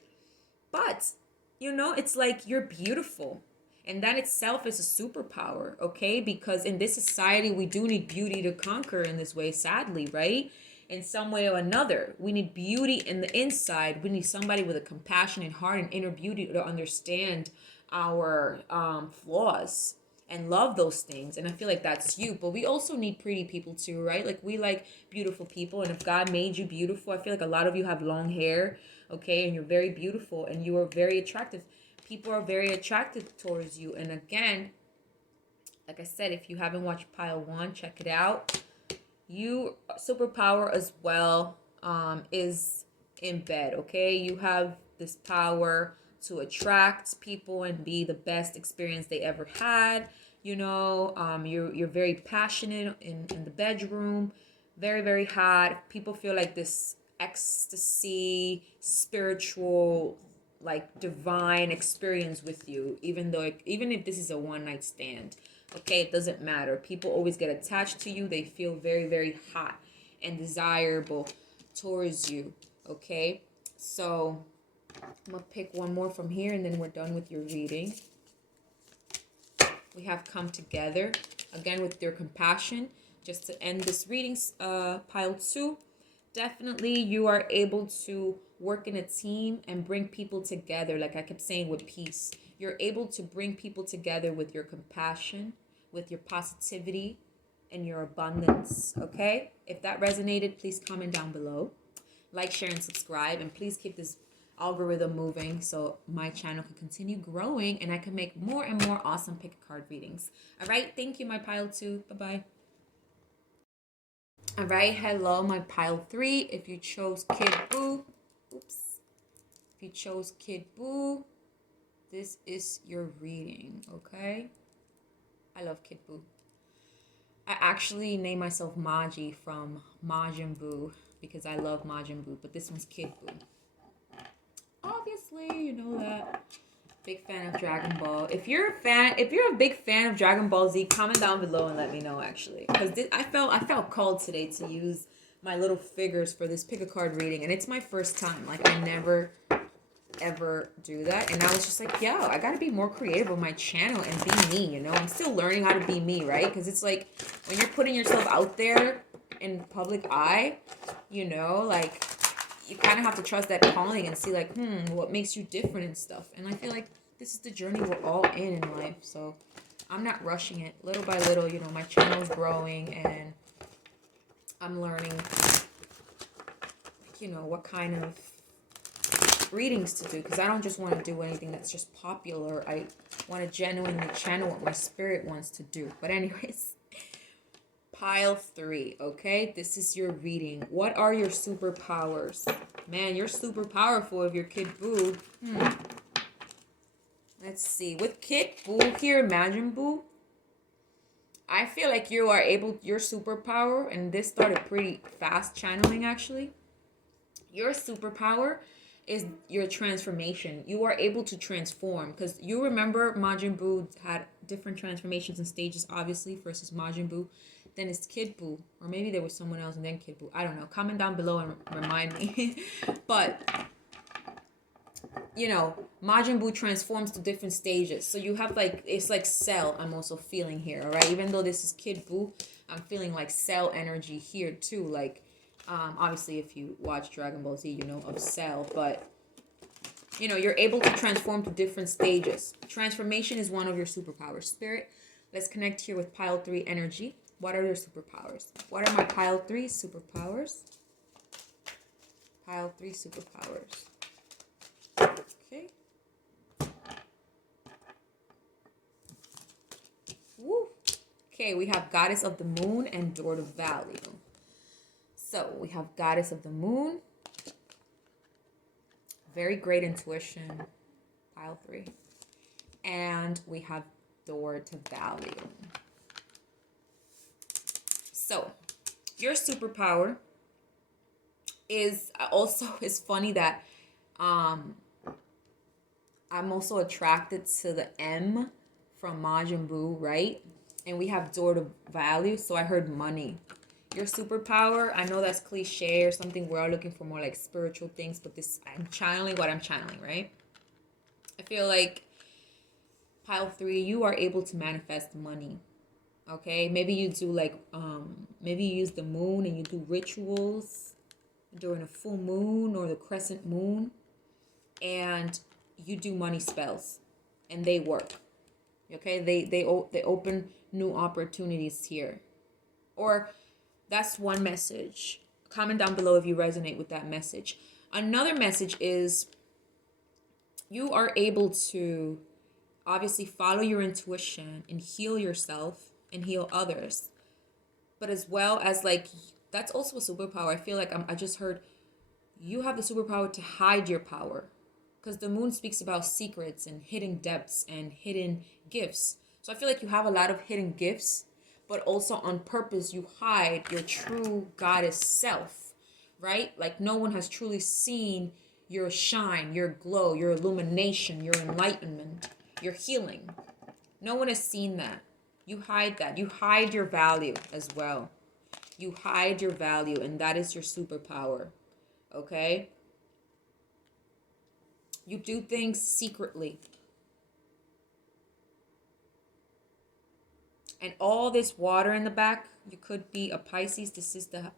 But, you know, it's like you're beautiful. And that itself is a superpower, okay? Because in this society, we do need beauty to conquer in this way, sadly, right? In some way or another. We need beauty in the inside. We need somebody with a compassionate heart and inner beauty to understand our flaws and love those things. And I feel like that's you. But we also need pretty people too, right? Like, we like beautiful people. And if God made you beautiful, I feel like a lot of you have long hair, okay? And you're very beautiful and you are very attractive. People are very attracted towards you. And again, like I said, if you haven't watched pile 1, check it out. You superpower as well is in bed, okay? You have this power to attract people and be the best experience they ever had. You know, you're very passionate in the bedroom, very, very hot. People feel like this ecstasy, spiritual, like divine experience with you, even if this is a one night stand. Okay, it doesn't matter. People always get attached to you. They feel very, very hot and desirable towards you. Okay, so I'm gonna pick one more from here and then we're done with your reading. We have come together again with your compassion. Just to end this reading, pile 2. Definitely you are able to work in a team and bring people together. Like I kept saying with peace, you're able to bring people together with your compassion, with your positivity, and your abundance. Okay? If that resonated, please comment down below. Like, share, and subscribe. And please keep this algorithm moving so my channel can continue growing and I can make more and more awesome pick a card readings. All right? Thank you, my pile 2. Bye-bye. All right, hello, my pile 3. If you chose Kid Boo, if you chose Kid Boo, this is your reading, okay? I love Kid Boo. I actually named myself Maji from Majin Buu because I love Majin Buu, but this one's Kid Boo. Obviously, you know that. Big fan of Dragon Ball. If you're a big fan of Dragon Ball Z, comment down below and let me know, actually. Because I felt called today to use my little figures for this pick a card reading. And it's my first time. Like, I never, ever do that. And I was just like, yo, I gotta be more creative on my channel and be me, you know? I'm still learning how to be me, right? Because it's like, when you're putting yourself out there in public eye, you know, like, you kind of have to trust that calling and see, like, what makes you different and stuff. And I feel like this is the journey we're all in life. So I'm not rushing it. Little by little, you know, my channel is growing and I'm learning, you know, what kind of readings to do, because I don't just want to do anything that's just popular. I want to genuinely channel what my spirit wants to do. But anyways, pile 3, okay? This is your reading. What are your superpowers? Man, you're super powerful if you're Kid Buu. Let's see. With Kid Buu here, Majin Buu, I feel like you are able, your superpower, and this started pretty fast channeling actually. Your superpower is your transformation. You are able to transform, because you remember Majin Buu had different transformations and stages, obviously, versus Majin Buu. Then it's Kid Buu, or maybe there was someone else and then Kid Buu. I don't know. Comment down below and remind me. But you know, Majin Buu transforms to different stages. So you have like, it's like Cell I'm also feeling here, all right? Even though this is Kid Buu, I'm feeling like Cell energy here too. Like, obviously if you watch Dragon Ball Z, you know of Cell, but you know, you're able to transform to different stages. Transformation is one of your superpowers. Spirit, let's connect here with pile 3 energy. What are your superpowers? What are my pile 3 superpowers? Pile 3 superpowers. Okay. Woo. Okay, we have Goddess of the Moon and Door to Value. So we have Goddess of the Moon. Very great intuition. Pile 3. And we have Door to Value. So your superpower is also, it's funny that I'm also attracted to the M from Majin Buu, right? And we have Door to Value, so I heard money. Your superpower, I know that's cliche or something, we're all looking for more like spiritual things, but this, I'm channeling what I'm channeling, right? I feel like pile 3, you are able to manifest money. Okay, maybe you do like, maybe you use the moon and you do rituals during a full moon or the crescent moon, and you do money spells, and they work. Okay, they open new opportunities here. Or that's one message. Comment down below if you resonate with that message. Another message is you are able to obviously follow your intuition and heal yourself and heal others, but as well as like, that's also a superpower. I feel like I just heard you have the superpower to hide your power, because the moon speaks about secrets and hidden depths and hidden gifts. So I feel like you have a lot of hidden gifts, but also on purpose you hide your true goddess self, right? Like no one has truly seen your shine, your glow, your illumination, your enlightenment, your healing. No one has seen that. You hide that. You hide your value as well. You hide your value, and that is your superpower. Okay? You do things secretly. And all this water in the back, you could be a Pisces. This is the,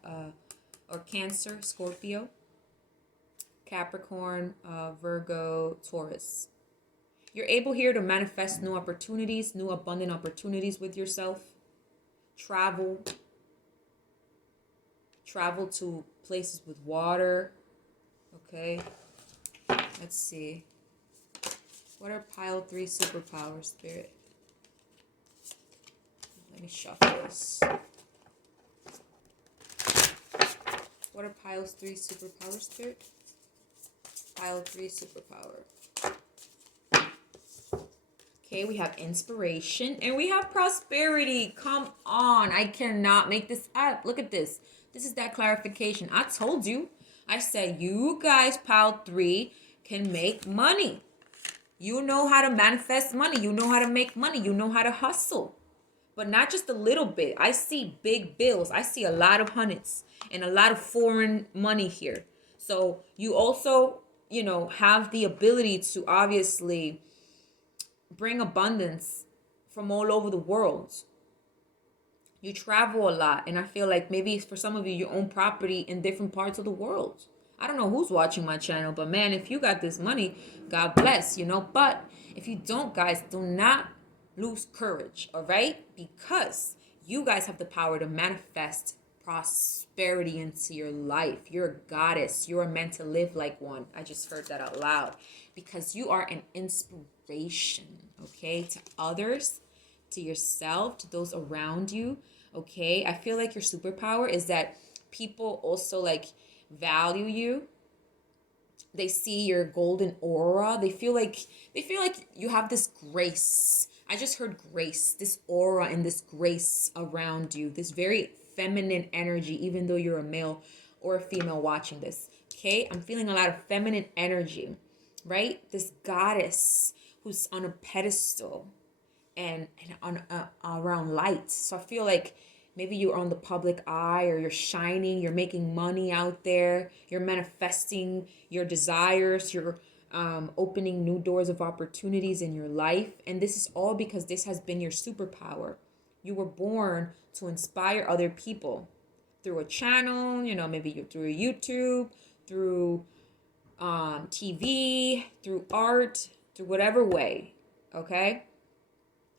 or Cancer, Scorpio, Capricorn, Virgo, Taurus. You're able here to manifest new opportunities, new abundant opportunities with yourself. Travel to places with water. Okay. Let's see. What are pile 3 superpowers, Spirit? Let me shuffle this. What are pile 3 superpowers, Spirit? Pile 3 superpower. Okay, we have inspiration and we have prosperity. Come on, I cannot make this up. Look at this. This is that clarification. I told you. I said you guys, pile 3, can make money. You know how to manifest money. You know how to make money. You know how to hustle. But not just a little bit. I see big bills. I see a lot of hundreds and a lot of foreign money here. So you also, you know, have the ability to obviously bring abundance from all over the world. You travel a lot, and I feel like maybe for some of you, you own property in different parts of the world. I don't know who's watching my channel, but man, if you got this money, God bless, you know. But if you don't, guys, do not lose courage, all right? Because you guys have the power to manifest prosperity into your life. You're a goddess. You are meant to live like one. I just heard that out loud. Because you are an inspiration, okay, to others, to yourself, to those around you, okay? I feel like your superpower is that people also like value you. They see your golden aura. They feel like you have this grace. I just heard grace, this aura and this grace around you, this very feminine energy, even though you're a male or a female watching this. Okay, I'm feeling a lot of feminine energy, right? This goddess who's on a pedestal and on around lights. So I feel like maybe you're on the public eye, or you're shining, you're making money out there, you're manifesting your desires, you're opening new doors of opportunities in your life. And this is all because this has been your superpower. You were born to inspire other people through a channel, maybe you through YouTube, through TV, through art, through whatever way, okay?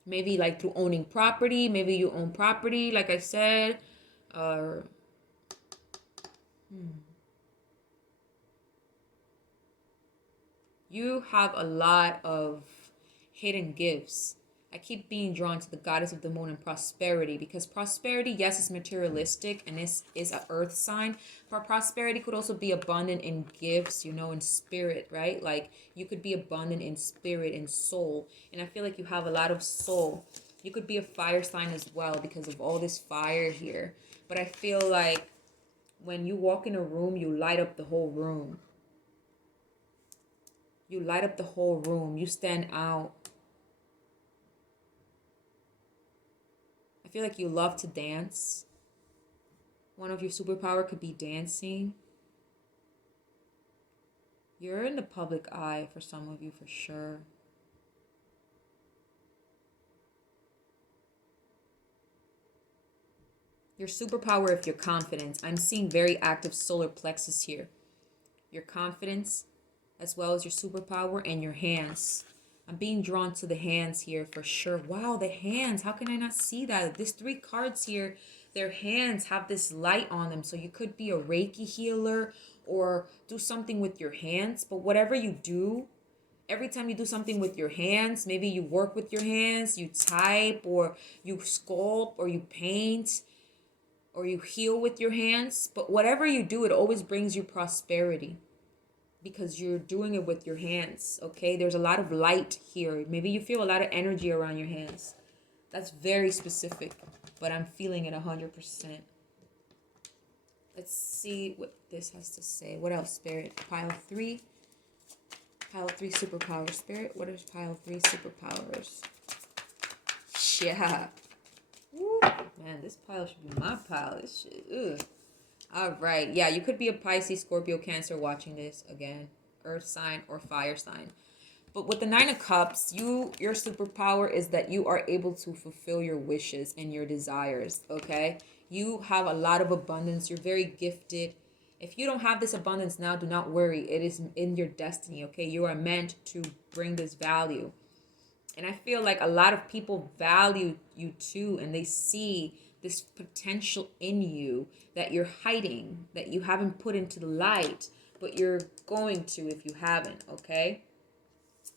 Maybe like through owning property. Maybe you own property, like I said. Or you have a lot of hidden gifts. I keep being drawn to the goddess of the moon and prosperity, because prosperity, yes, is materialistic and is an earth sign, but prosperity could also be abundant in gifts, in spirit, right? Like you could be abundant in spirit and soul. And I feel like you have a lot of soul. You could be a fire sign as well because of all this fire here. But I feel like when you walk in a room, you light up the whole room. You light up the whole room. You stand out. I feel like you love to dance. One of your superpower could be dancing. You're in the public eye for some of you, for sure. Your superpower, if your confidence. I'm seeing very active solar plexus here. Your confidence, as well as your superpower, and your hands. I'm being drawn to the hands here for sure. Wow, the hands. How can I not see that? These 3 cards here, their hands have this light on them. So you could be a Reiki healer or do something with your hands. But whatever you do, every time you do something with your hands, maybe you work with your hands, you type, or you sculpt, or you paint, or you heal with your hands. But whatever you do, it always brings you prosperity, because you're doing it with your hands, okay? There's a lot of light here. Maybe you feel a lot of energy around your hands. That's very specific, but I'm feeling it 100%. Let's see what this has to say. What else, Spirit? Pile 3. Pile 3 superpowers. Spirit, what is pile 3 superpowers? Yeah. Woo. Man, this pile should be my pile. This shit, ugh. All right. Yeah, you could be a Pisces, Scorpio, Cancer watching this again. Earth sign or fire sign. But with the 9 of Cups, your superpower is that you are able to fulfill your wishes and your desires, okay? You have a lot of abundance. You're very gifted. If you don't have this abundance now, do not worry. It is in your destiny, okay? You are meant to bring this value. And I feel like a lot of people value you too, and they see this potential in you that you're hiding, that you haven't put into the light, but you're going to if you haven't, okay?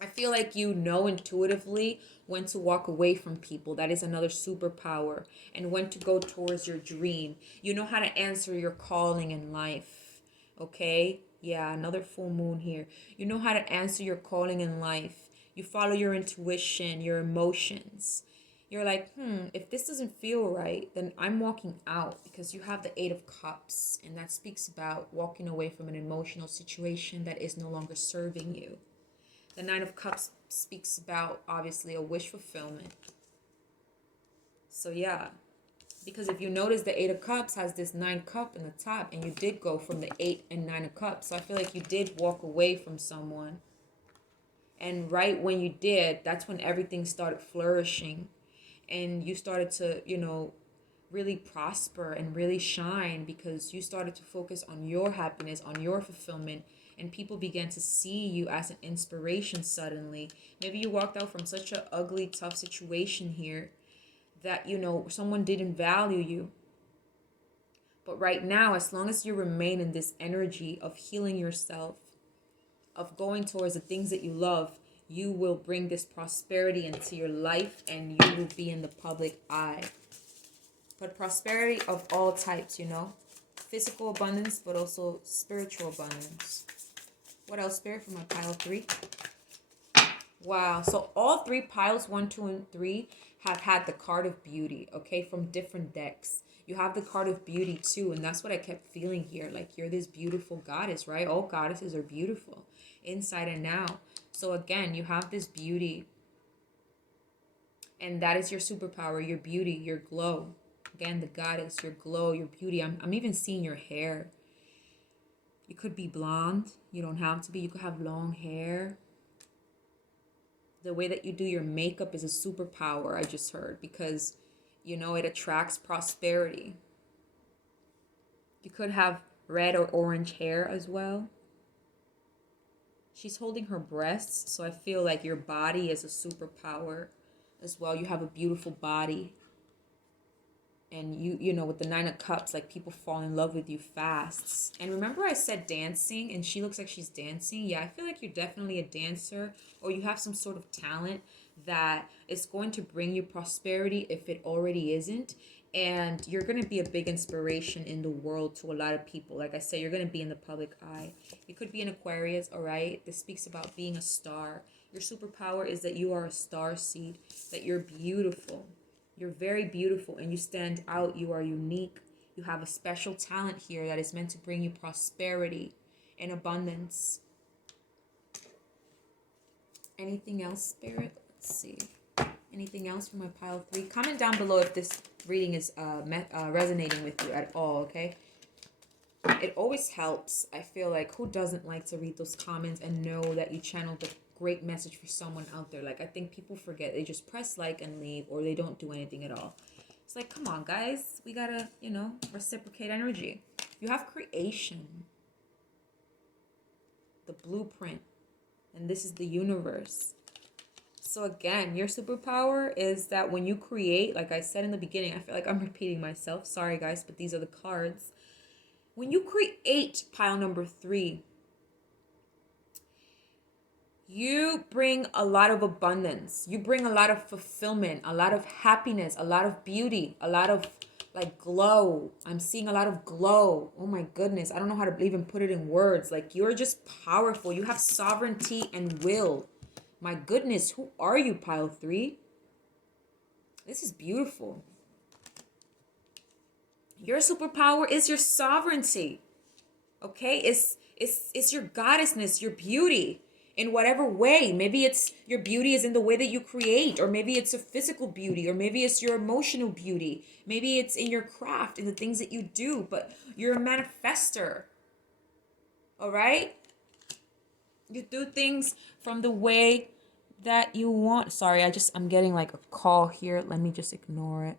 I feel like you know intuitively when to walk away from people. That is another superpower. And when to go towards your dream. You know how to answer your calling in life, okay? Yeah, another full moon here. You know how to answer your calling in life. You follow your intuition, your emotions. You're like, if this doesn't feel right, then I'm walking out, because you have the 8 of Cups. And that speaks about walking away from an emotional situation that is no longer serving you. The 9 of Cups speaks about, obviously, a wish fulfillment. So, yeah. Because if you notice, the 8 of Cups has this 9 cup in the top. And you did go from the 8 and 9 of Cups. So, I feel like you did walk away from someone. And right when you did, that's when everything started flourishing. And you started to, really prosper and really shine because you started to focus on your happiness, on your fulfillment, and people began to see you as an inspiration suddenly. Maybe you walked out from such a ugly, tough situation here that, you know, someone didn't value you. But right now, as long as you remain in this energy of healing yourself, of going towards the things that you love, you will bring this prosperity into your life and you will be in the public eye. But prosperity of all types, you know, physical abundance, but also spiritual abundance. What else, Spirit, for my pile 3? Wow. So all 3 piles, 1, 2, and 3, have had the card of beauty, okay, from different decks. You have the card of beauty too, and that's what I kept feeling here. Like, you're this beautiful goddess, right? All goddesses are beautiful, inside and out. So again, you have this beauty, and that is your superpower, your beauty, your glow. Again, the goddess, your glow, your beauty. I'm even seeing your hair. You could be blonde. You don't have to be. You could have long hair. The way that you do your makeup is a superpower, I just heard, because, you know, it attracts prosperity. You could have red or orange hair as well. She's holding her breasts, so I feel like your body is a superpower as well. You have a beautiful body. And you know, with the 9 of Cups, like, people fall in love with you fast. And remember I said dancing, and she looks like she's dancing. Yeah, I feel like you're definitely a dancer, or you have some sort of talent that is going to bring you prosperity if it already isn't. And you're going to be a big inspiration in the world to a lot of people. Like I said, you're going to be in the public eye. You could be an Aquarius, all right? This speaks about being a star. Your superpower is that you are a star seed, that you're beautiful. You're very beautiful and you stand out. You are unique. You have a special talent here that is meant to bring you prosperity and abundance. Anything else, Spirit? Let's see. Anything else for my pile 3? Comment down below if this reading is resonating with you at all, okay? It always helps. I feel like, who doesn't like to read those comments and know that you channeled the great message for someone out there? Like, I think people forget. They just press like and leave, or they don't do anything at all. It's like, come on, guys. We gotta, you know, reciprocate energy. You have creation. The blueprint. And this is the universe. So again, your superpower is that when you create, like I said in the beginning, I feel like I'm repeating myself. Sorry, guys, but these are the cards. When you create pile number 3, you bring a lot of abundance. You bring a lot of fulfillment, a lot of happiness, a lot of beauty, a lot of, like, glow. I'm seeing a lot of glow. Oh my goodness. I don't know how to even put it in words. Like, you're just powerful. You have sovereignty and will. My goodness, who are you, pile 3? This is beautiful. Your superpower is your sovereignty. Okay? It's your goddessness, your beauty. In whatever way. Maybe it's your beauty is in the way that you create, or maybe it's a physical beauty, or maybe it's your emotional beauty. Maybe it's in your craft, in the things that you do, but you're a manifester. All right? You do things from the way that you want. Sorry, I'm getting like a call here. Let me just ignore it.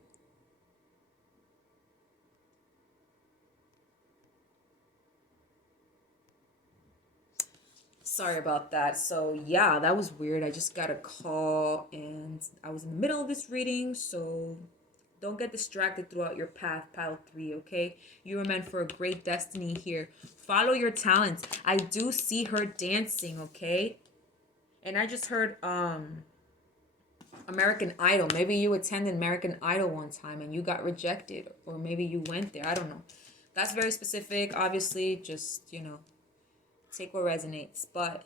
Sorry about that. So yeah, that was weird. I just got a call and I was in the middle of this reading, so don't get distracted throughout your path, pile 3, okay? You are meant for a great destiny here. Follow your talents. I do see her dancing, okay? And I just heard American Idol. Maybe you attended American Idol one time and you got rejected, or maybe you went there. I don't know. That's very specific. Obviously, just, you know, take what resonates. But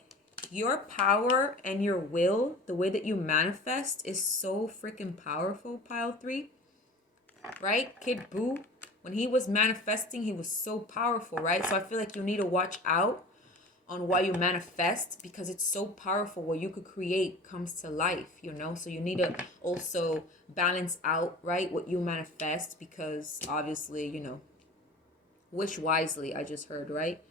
your power and your will, the way that you manifest, is so freaking powerful, pile 3. Right? Kid Buu, when he was manifesting, he was so powerful, right? So I feel like you need to watch out on what you manifest, because it's so powerful. What you could create comes to life, you know? So you need to also balance out, right, what you manifest, because obviously, you know, wish wisely, I just heard, right?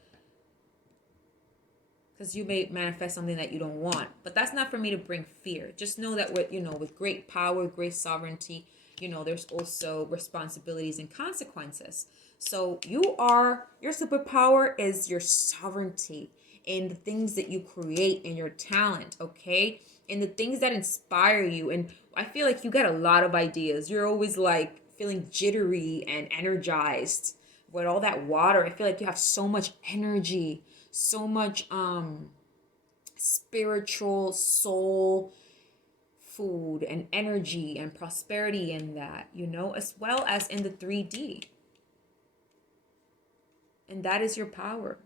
Because you may manifest something that you don't want. But that's not for me to bring fear. Just know that with, you know, with great power, great sovereignty, you know, there's also responsibilities and consequences. So your superpower is your sovereignty in the things that you create and your talent, okay? And the things that inspire you. And I feel like you get a lot of ideas. You're always like feeling jittery and energized with all that water. I feel like you have so much energy, so much spiritual soul food and energy and prosperity in that, you know, as well as in the 3D. And that is your power.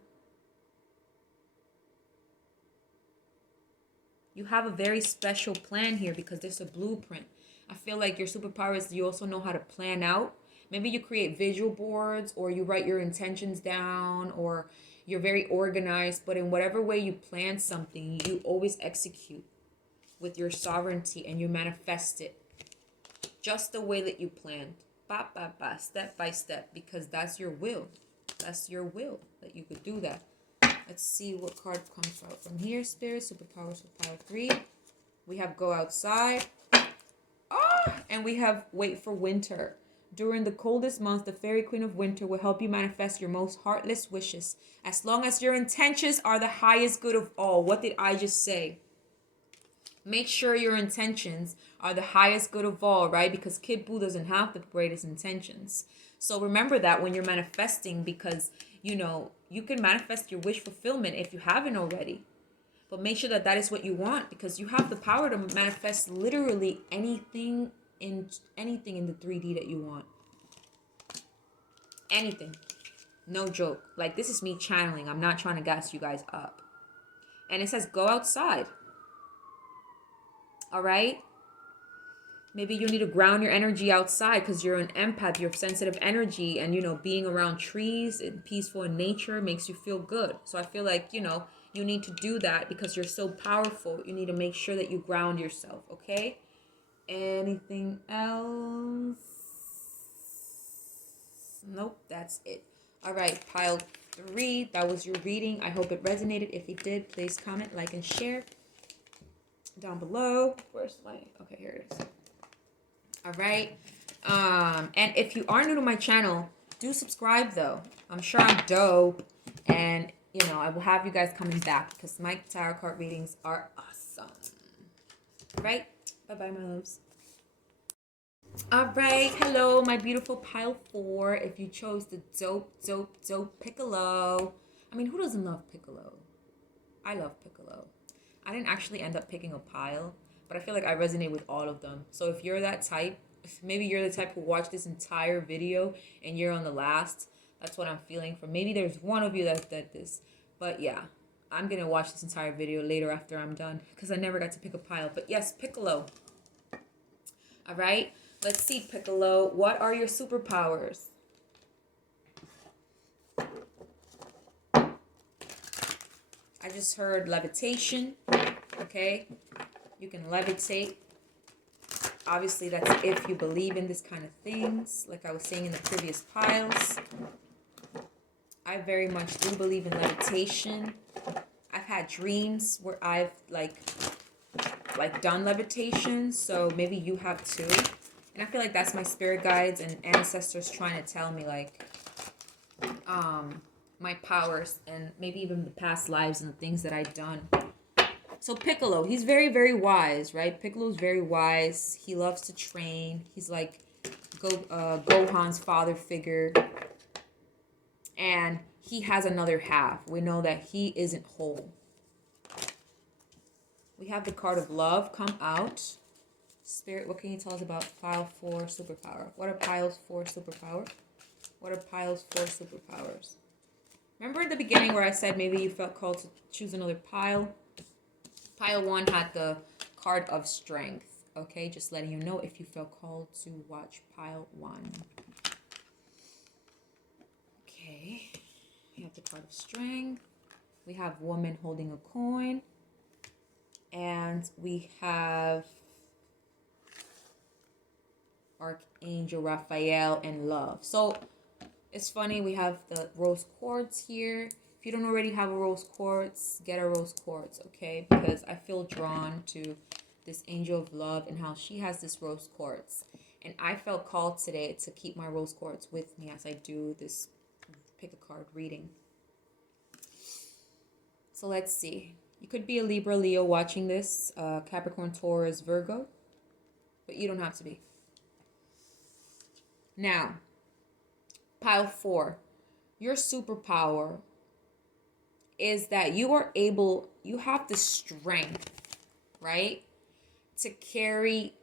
You have a very special plan here because there's a blueprint. I feel like your superpower is you also know how to plan out. Maybe you create visual boards or you write your intentions down or you're very organized, but in whatever way you plan something, you always execute with your sovereignty and you manifest it just the way that you planned. Ba, ba, ba, step by step, because that's your will. That's your will that you could do that. Let's see what card comes out from here. Spirit, superpower, superpower 3. We have go outside. And we have wait for winter. During the coldest month, the fairy queen of winter will help you manifest your most heartless wishes, as long as your intentions are the highest good of all. What did I just say? Make sure your intentions are the highest good of all, right? Because Kid Buu doesn't have the greatest intentions. So remember that when you're manifesting, because, you know, you can manifest your wish fulfillment if you haven't already. But make sure that that is what you want, because you have the power to manifest literally anything in the 3D that you want. Anything. No joke. Like, this is me channeling. I'm not trying to gas you guys up. And it says go outside. All right? Maybe you need to ground your energy outside because you're an empath. You're sensitive energy. And, you know, being around trees and peaceful in nature makes you feel good. So I feel like, you know, you need to do that because you're so powerful. You need to make sure that you ground yourself, okay? Anything else? Nope, that's it. All right, pile 3. That was your reading. I hope it resonated. If it did, please comment, like, and share down below. Where's my... Okay, here it is. All right. And if you are new to my channel, do subscribe, though. I'm sure I'm dope. And, you know, I will have you guys coming back because my tarot card readings are awesome. All right? Bye-bye, my loves. All right. Hello, my beautiful pile 4. If you chose the dope Piccolo. I mean, who doesn't love Piccolo? I love Piccolo. I didn't actually end up picking a pile, but I feel like I resonate with all of them. So if you're that type, maybe you're the type who watched this entire video and you're on the last, that's what I'm feeling for. Maybe there's one of you that did this. But yeah, I'm going to watch this entire video later after I'm done because I never got to pick a pile. But yes, Piccolo. All right. Let's see, Piccolo. What are your superpowers? I just heard levitation. Okay. You can levitate. Obviously, that's if you believe in this kind of things. Like I was saying in the previous piles. I very much do believe in levitation. I've had dreams where I've like done levitation. So maybe you have too. And I feel like that's my spirit guides and ancestors trying to tell me like my powers and maybe even the past lives and the things that I've done. So Piccolo, he's very, very wise, right? Piccolo's very wise. He loves to train. He's like Gohan's father figure. And he has another half. We know that he isn't whole. We have the card of love come out. Spirit, what can you tell us about pile 4 superpower? What are piles 4 superpower? What are piles 4 superpowers? Remember at the beginning where I said maybe you felt called to choose another pile? Pile 1 had the card of strength. Okay, just letting you know if you felt called to watch pile 1. Okay, we have the card of strength. We have woman holding a coin. And we have Archangel Raphael and love. So it's funny, we have the rose quartz here. If you don't already have a rose quartz, get a rose quartz, okay? Because I feel drawn to this angel of love and how she has this rose quartz. And I felt called today to keep my rose quartz with me as I do this pick a card reading. So let's see. You could be a Libra, Leo watching this, Capricorn, Taurus, Virgo, but you don't have to be. Now, pile 4. Your superpower is that you have the strength, right, to carry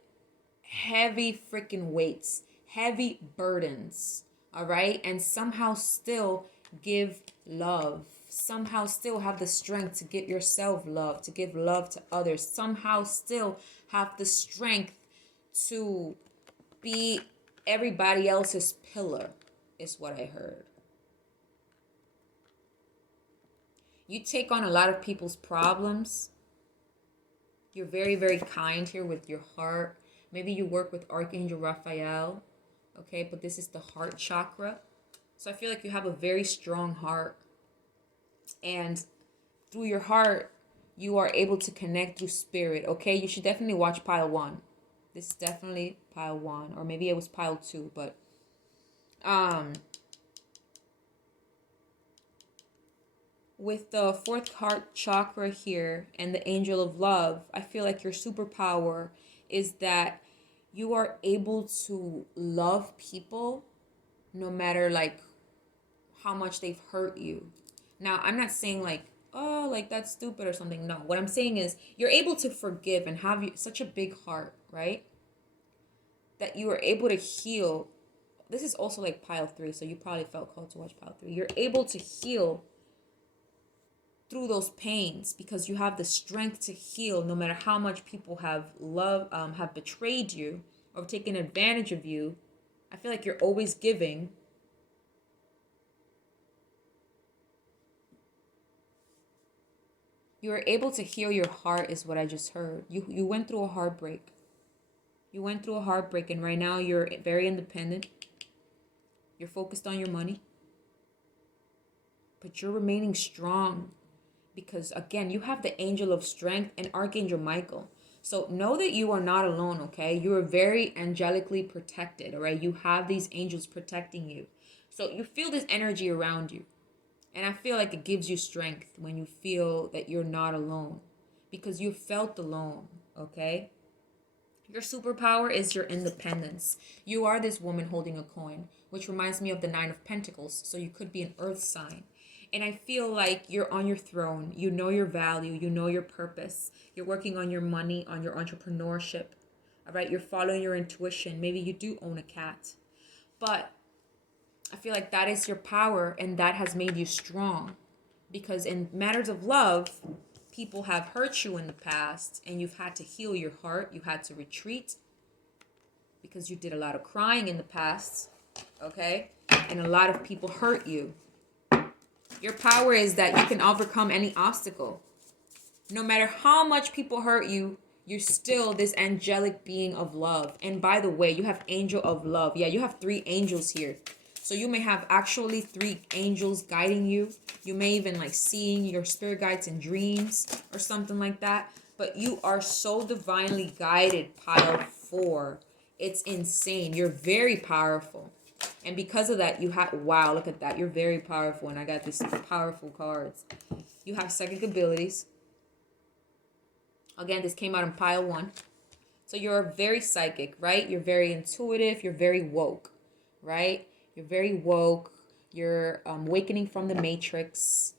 heavy freaking weights, heavy burdens, all right, and somehow still give love, somehow still have the strength to give yourself love, to give love to others, somehow still have the strength to be everybody else's pillar, is what I heard. You take on a lot of people's problems. You're very, very kind here with your heart. Maybe you work with Archangel Raphael, okay? But this is the heart chakra. So I feel like you have a very strong heart. And through your heart, you are able to connect through spirit, okay? You should definitely watch pile 1. This is definitely pile 1. Or maybe it was pile 2, but... with the 4th heart chakra here and the angel of love, I feel like your superpower is that you are able to love people no matter like how much they've hurt you. Now, I'm not saying like, oh, like that's stupid or something. No, what I'm saying is you're able to forgive and have such a big heart, right? That you are able to heal. This is also like pile 3, so you probably felt called to watch pile 3. You're able to heal through those pains because you have the strength to heal no matter how much people have betrayed you or taken advantage of you. I feel like you're always giving. You are able to heal your heart is what I just heard. You went through a heartbreak. You went through a heartbreak and right now you're very independent. You're focused on your money. But you're remaining strong. Because, again, you have the angel of strength and Archangel Michael. So know that you are not alone, okay? You are very angelically protected, all right? You have these angels protecting you. So you feel this energy around you. And I feel like it gives you strength when you feel that you're not alone. Because you felt alone, okay? Your superpower is your independence. You are this woman holding a coin, which reminds me of the 9 of Pentacles. So you could be an earth sign. And I feel like you're on your throne. You know your value. You know your purpose. You're working on your money, on your entrepreneurship. All right? You're following your intuition. Maybe you do own a cat. But I feel like that is your power and that has made you strong. Because in matters of love, people have hurt you in the past and you've had to heal your heart. You had to retreat because you did a lot of crying in the past. Okay? And a lot of people hurt you. Your power is that you can overcome any obstacle. No matter how much people hurt you, you're still this angelic being of love. And by the way, you have angel of love. Yeah, you have 3 angels here. So you may have actually 3 angels guiding you. You may even like seeing your spirit guides in dreams or something like that. But you are so divinely guided, pile 4. It's insane. You're very powerful. And because of that, you have, wow, look at that. You're very powerful. And I got these powerful cards. You have psychic abilities. Again, this came out in pile 1. So you're very psychic, right? You're very intuitive. You're very woke, right? You're very woke. You're awakening from the matrix.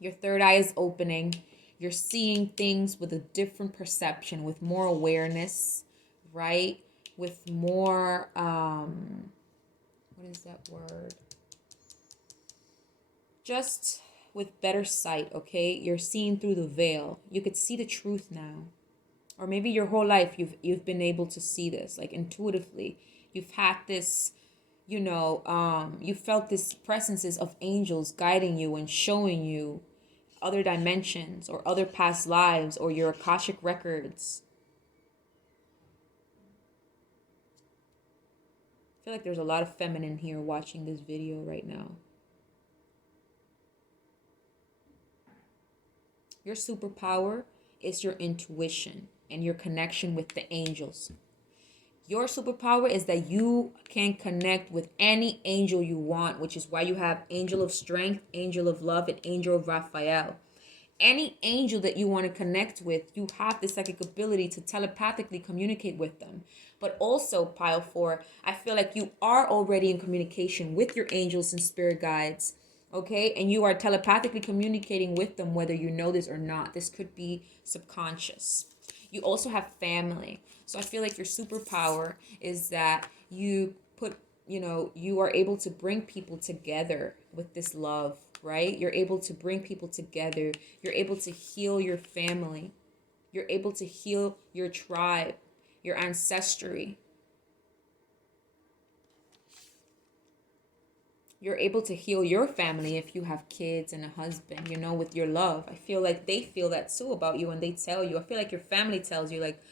Your third eye is opening. You're seeing things with a different perception, with more awareness, right? With more, what is that word? Just with better sight, okay? You're seeing through the veil. You could see the truth now. Or maybe your whole life you've been able to see this, like intuitively. You've had this, you know, you felt this presences of angels guiding you and showing you other dimensions or other past lives or your Akashic records. I feel like there's a lot of feminine here watching this video right now. Your superpower is your intuition and your connection with the angels. Your superpower is that you can connect with any angel you want, which is why you have Angel of Strength, Angel of Love, and Angel of Raphael. Any angel that you want to connect with, you have the psychic ability to telepathically communicate with them. But also, pile 4, I feel like you are already in communication with your angels and spirit guides, okay? And you are telepathically communicating with them whether you know this or not. This could be subconscious. You also have family. So I feel like your superpower is that you are able to bring people together with this love, right? You're able to bring people together. You're able to heal your family. You're able to heal your tribe, your ancestry. You're able to heal your family if you have kids and a husband, with your love. I feel like they feel that too about you and they tell you. I feel like your family tells you, like,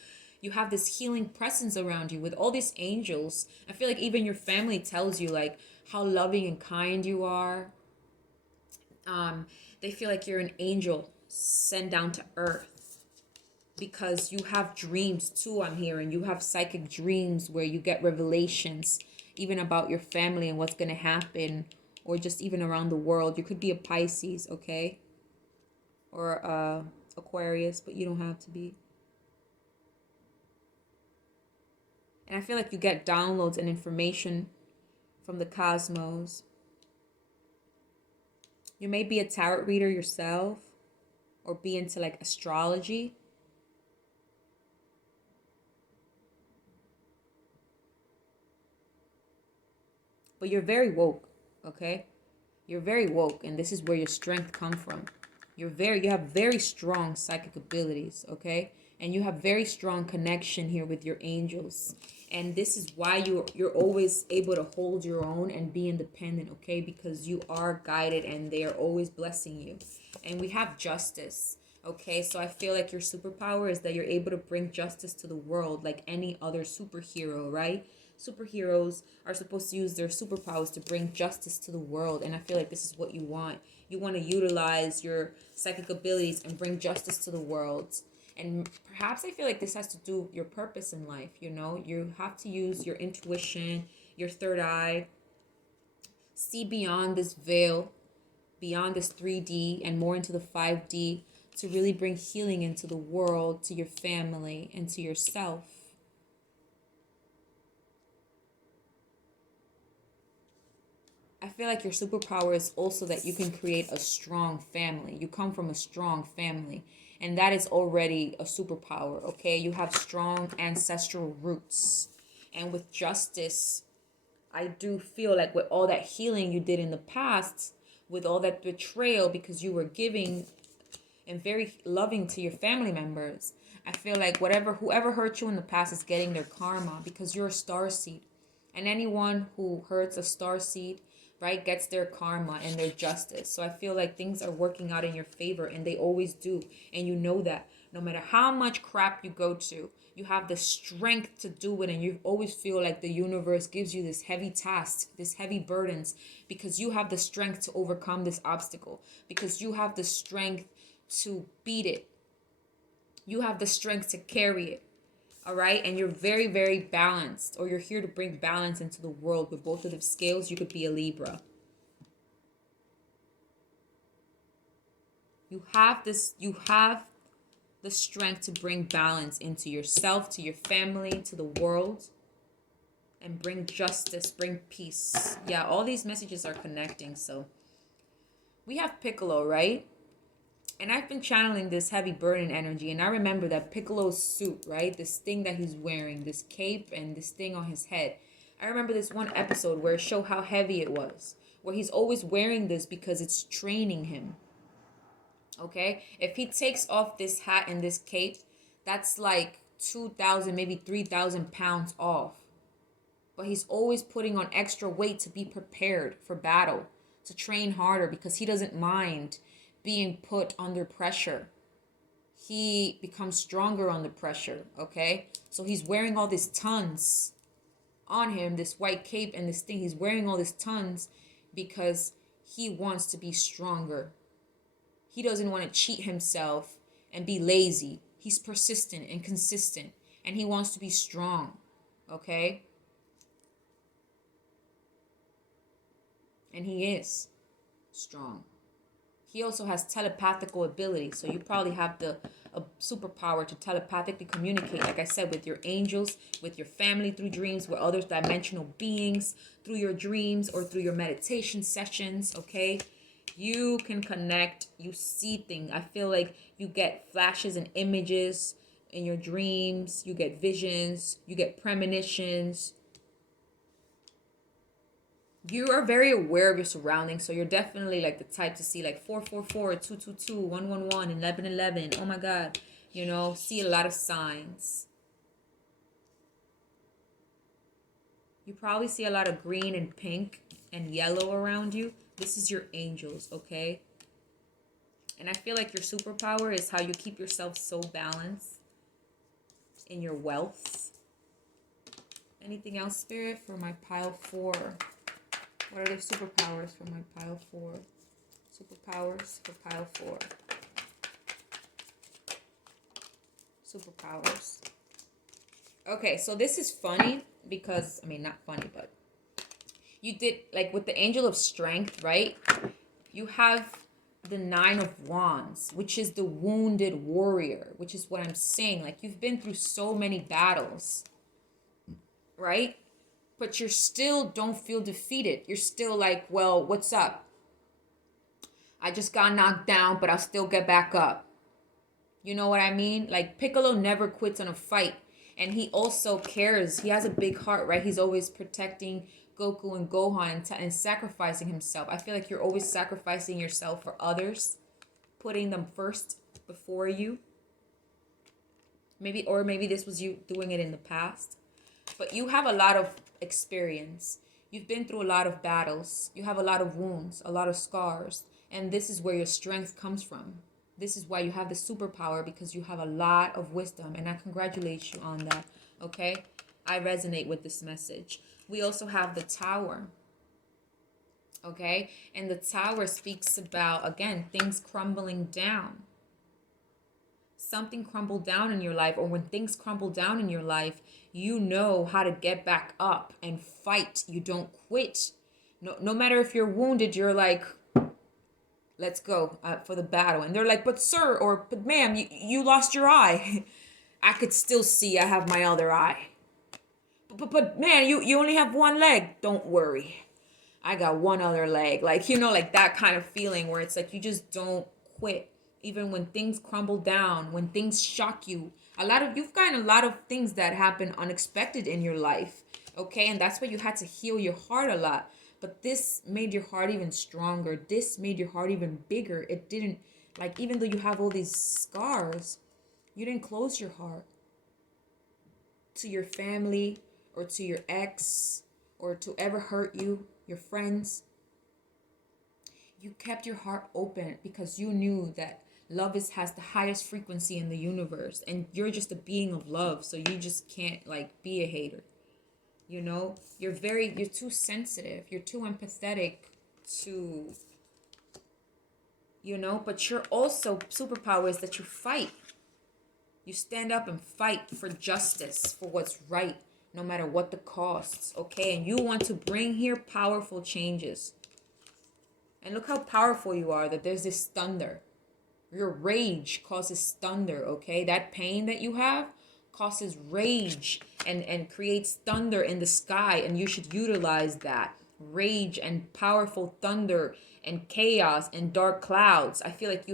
you have this healing presence around you with all these angels. I feel like even your family tells you, like, how loving and kind you are. They feel like you're an angel sent down to earth because you have dreams too, I'm hearing. You have psychic dreams where you get revelations even about your family and what's going to happen, or just even around the world. You could be a Pisces, okay? Or Aquarius, but you don't have to be. And I feel like you get downloads and information from the cosmos. You may be a tarot reader yourself or be into like astrology. But you're very woke, okay? You're very woke, and this is where your strength comes from. You have very strong psychic abilities, okay? And you have very strong connection here with your angels. And this is why you're always able to hold your own and be independent, okay? Because you are guided and they are always blessing you. And we have justice, okay? So I feel like your superpower is that you're able to bring justice to the world like any other superhero, right? Superheroes are supposed to use their superpowers to bring justice to the world, and I feel like this is what you want. You want to utilize your psychic abilities and bring justice to the world. And perhaps I feel like this has to do with your purpose in life. You have to use your intuition, your third eye, see beyond this veil, beyond this 3D and more into the 5D to really bring healing into the world, to your family, and to yourself. I feel like your superpower is also that you can create a strong family. You come from a strong family, and that is already a superpower, okay? You have strong ancestral roots. And with justice, I do feel like with all that healing you did in the past, with all that betrayal because you were giving and very loving to your family members, I feel like whoever hurt you in the past is getting their karma because you're a starseed. And anyone who hurts a starseed, right, gets their karma and their justice. So I feel like things are working out in your favor, and they always do. And you know that no matter how much crap you go to, you have the strength to do it, and you always feel like the universe gives you this heavy task, this heavy burdens, because you have the strength to overcome this obstacle, because you have the strength to beat it. You have the strength to carry it. All right, and you're very, very balanced, or you're here to bring balance into the world with both of the scales. You could be a Libra. You have the strength to bring balance into yourself, to your family, to the world, and bring justice, bring peace. Yeah, all these messages are connecting. So we have Piccolo, right? And I've been channeling this heavy burden energy. And I remember that Piccolo's suit, right? This thing that he's wearing, this cape and this thing on his head. I remember this one episode where it showed how heavy it was. Where he's always wearing this because it's training him. Okay? If he takes off this hat and this cape, that's like 2,000, maybe 3,000 pounds off. But he's always putting on extra weight to be prepared for battle. To train harder because he doesn't mind being put under pressure. He becomes stronger under pressure, okay? So he's wearing all these tons on him, this white cape and this thing. He's wearing all these tons because he wants to be stronger. He doesn't want to cheat himself and be lazy. He's persistent and consistent, and he wants to be strong. Okay? And he is strong. He also has telepathical ability, so you probably have a superpower to telepathically communicate, like I said, with your angels, with your family through dreams, with other dimensional beings through your dreams or through your meditation sessions, okay? You can connect, you see things. I feel like you get flashes and images in your dreams, you get visions, you get premonitions. You are very aware of your surroundings, so you're definitely like the type to see like 444, 222, 111, 1111. Oh my God, you know, see a lot of signs. You probably see a lot of green and pink and yellow around you. This is your angels, okay? And I feel like your superpower is how you keep yourself so balanced in your wealth. Anything else, Spirit, for my pile 4? What are the superpowers for my pile 4? Superpowers for pile 4. Superpowers. Okay, so this is funny because, I mean, not funny, but you did, like with the Angel of Strength, right? You have the 9 of Wands, which is the wounded warrior, which is what I'm saying. Like, you've been through so many battles, right? But you still don't feel defeated. You're still like, well, what's up? I just got knocked down, but I'll still get back up. You know what I mean? Like, Piccolo never quits on a fight. And he also cares. He has a big heart, right? He's always protecting Goku and Gohan and sacrificing himself. I feel like you're always sacrificing yourself for others, putting them first before you. Maybe this was you doing it in the past. But you have a lot of experience. You've been through a lot of battles. You have a lot of wounds, a lot of scars. And this is where your strength comes from. This is why you have the superpower, because you have a lot of wisdom. And I congratulate you on that, okay? I resonate with this message. We also have the Tower, okay? And the Tower speaks about, again, things crumbling down. Something crumbled down in your life, or when things crumble down in your life, you know how to get back up and fight. You don't quit. No matter if you're wounded, you're like, let's go for the battle. And they're like, but sir, or but ma'am, you lost your eye. I could still see. I have my other eye. But man, you only have one leg. Don't worry. I got one other leg. Like, you know, like that kind of feeling where it's like you just don't quit. Even when things crumble down, when things shock you. You've gotten a lot of things that happen unexpected in your life. Okay, and that's why you had to heal your heart a lot. But this made your heart even stronger. This made your heart even bigger. It didn't, like, even though you have all these scars, you didn't close your heart to your family or to your ex or to ever hurt you, your friends. You kept your heart open because you knew that love has the highest frequency in the universe, and you're just a being of love, so you just can't like be a hater. You know, you're too sensitive, you're too empathetic to, you know, but you're also, superpower is that you fight. You stand up and fight for justice, for what's right, no matter what the costs, okay? And you want to bring here powerful changes. And look how powerful you are, that there's this thunder. Your rage causes thunder, okay? That pain that you have causes rage and creates thunder in the sky, and you should utilize that. Rage and powerful thunder and chaos and dark clouds. I feel like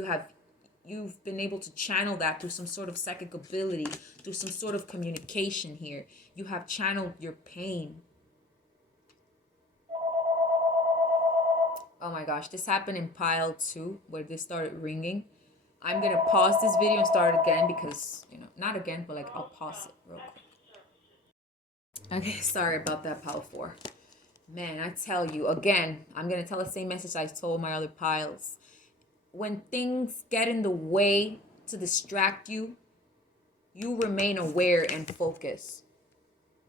you've been able to channel that through some sort of psychic ability, through some sort of communication here. You have channeled your pain. Oh my gosh, this happened in pile 2 where this started ringing. I'm going to pause this video and start again because, you know, not again, but like I'll pause it real quick. Okay, sorry about that, pile 4. Man, I tell you, again, I'm going to tell the same message I told my other piles. When things get in the way to distract you, you remain aware and focus.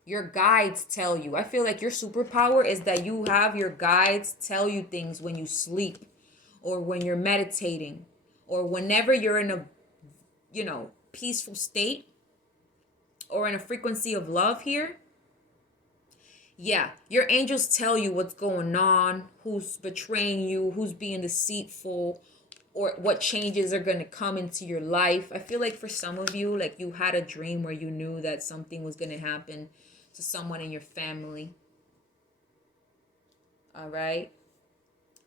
Your guides tell you. I feel like your superpower is that you have your guides tell you things when you sleep or when you're meditating or whenever you're in a, you know, peaceful state or in a frequency of love here. Yeah, your angels tell you what's going on, who's betraying you, who's being deceitful, or what changes are going to come into your life. I feel like for some of you, like you had a dream where you knew that something was going to happen to someone in your family. All right.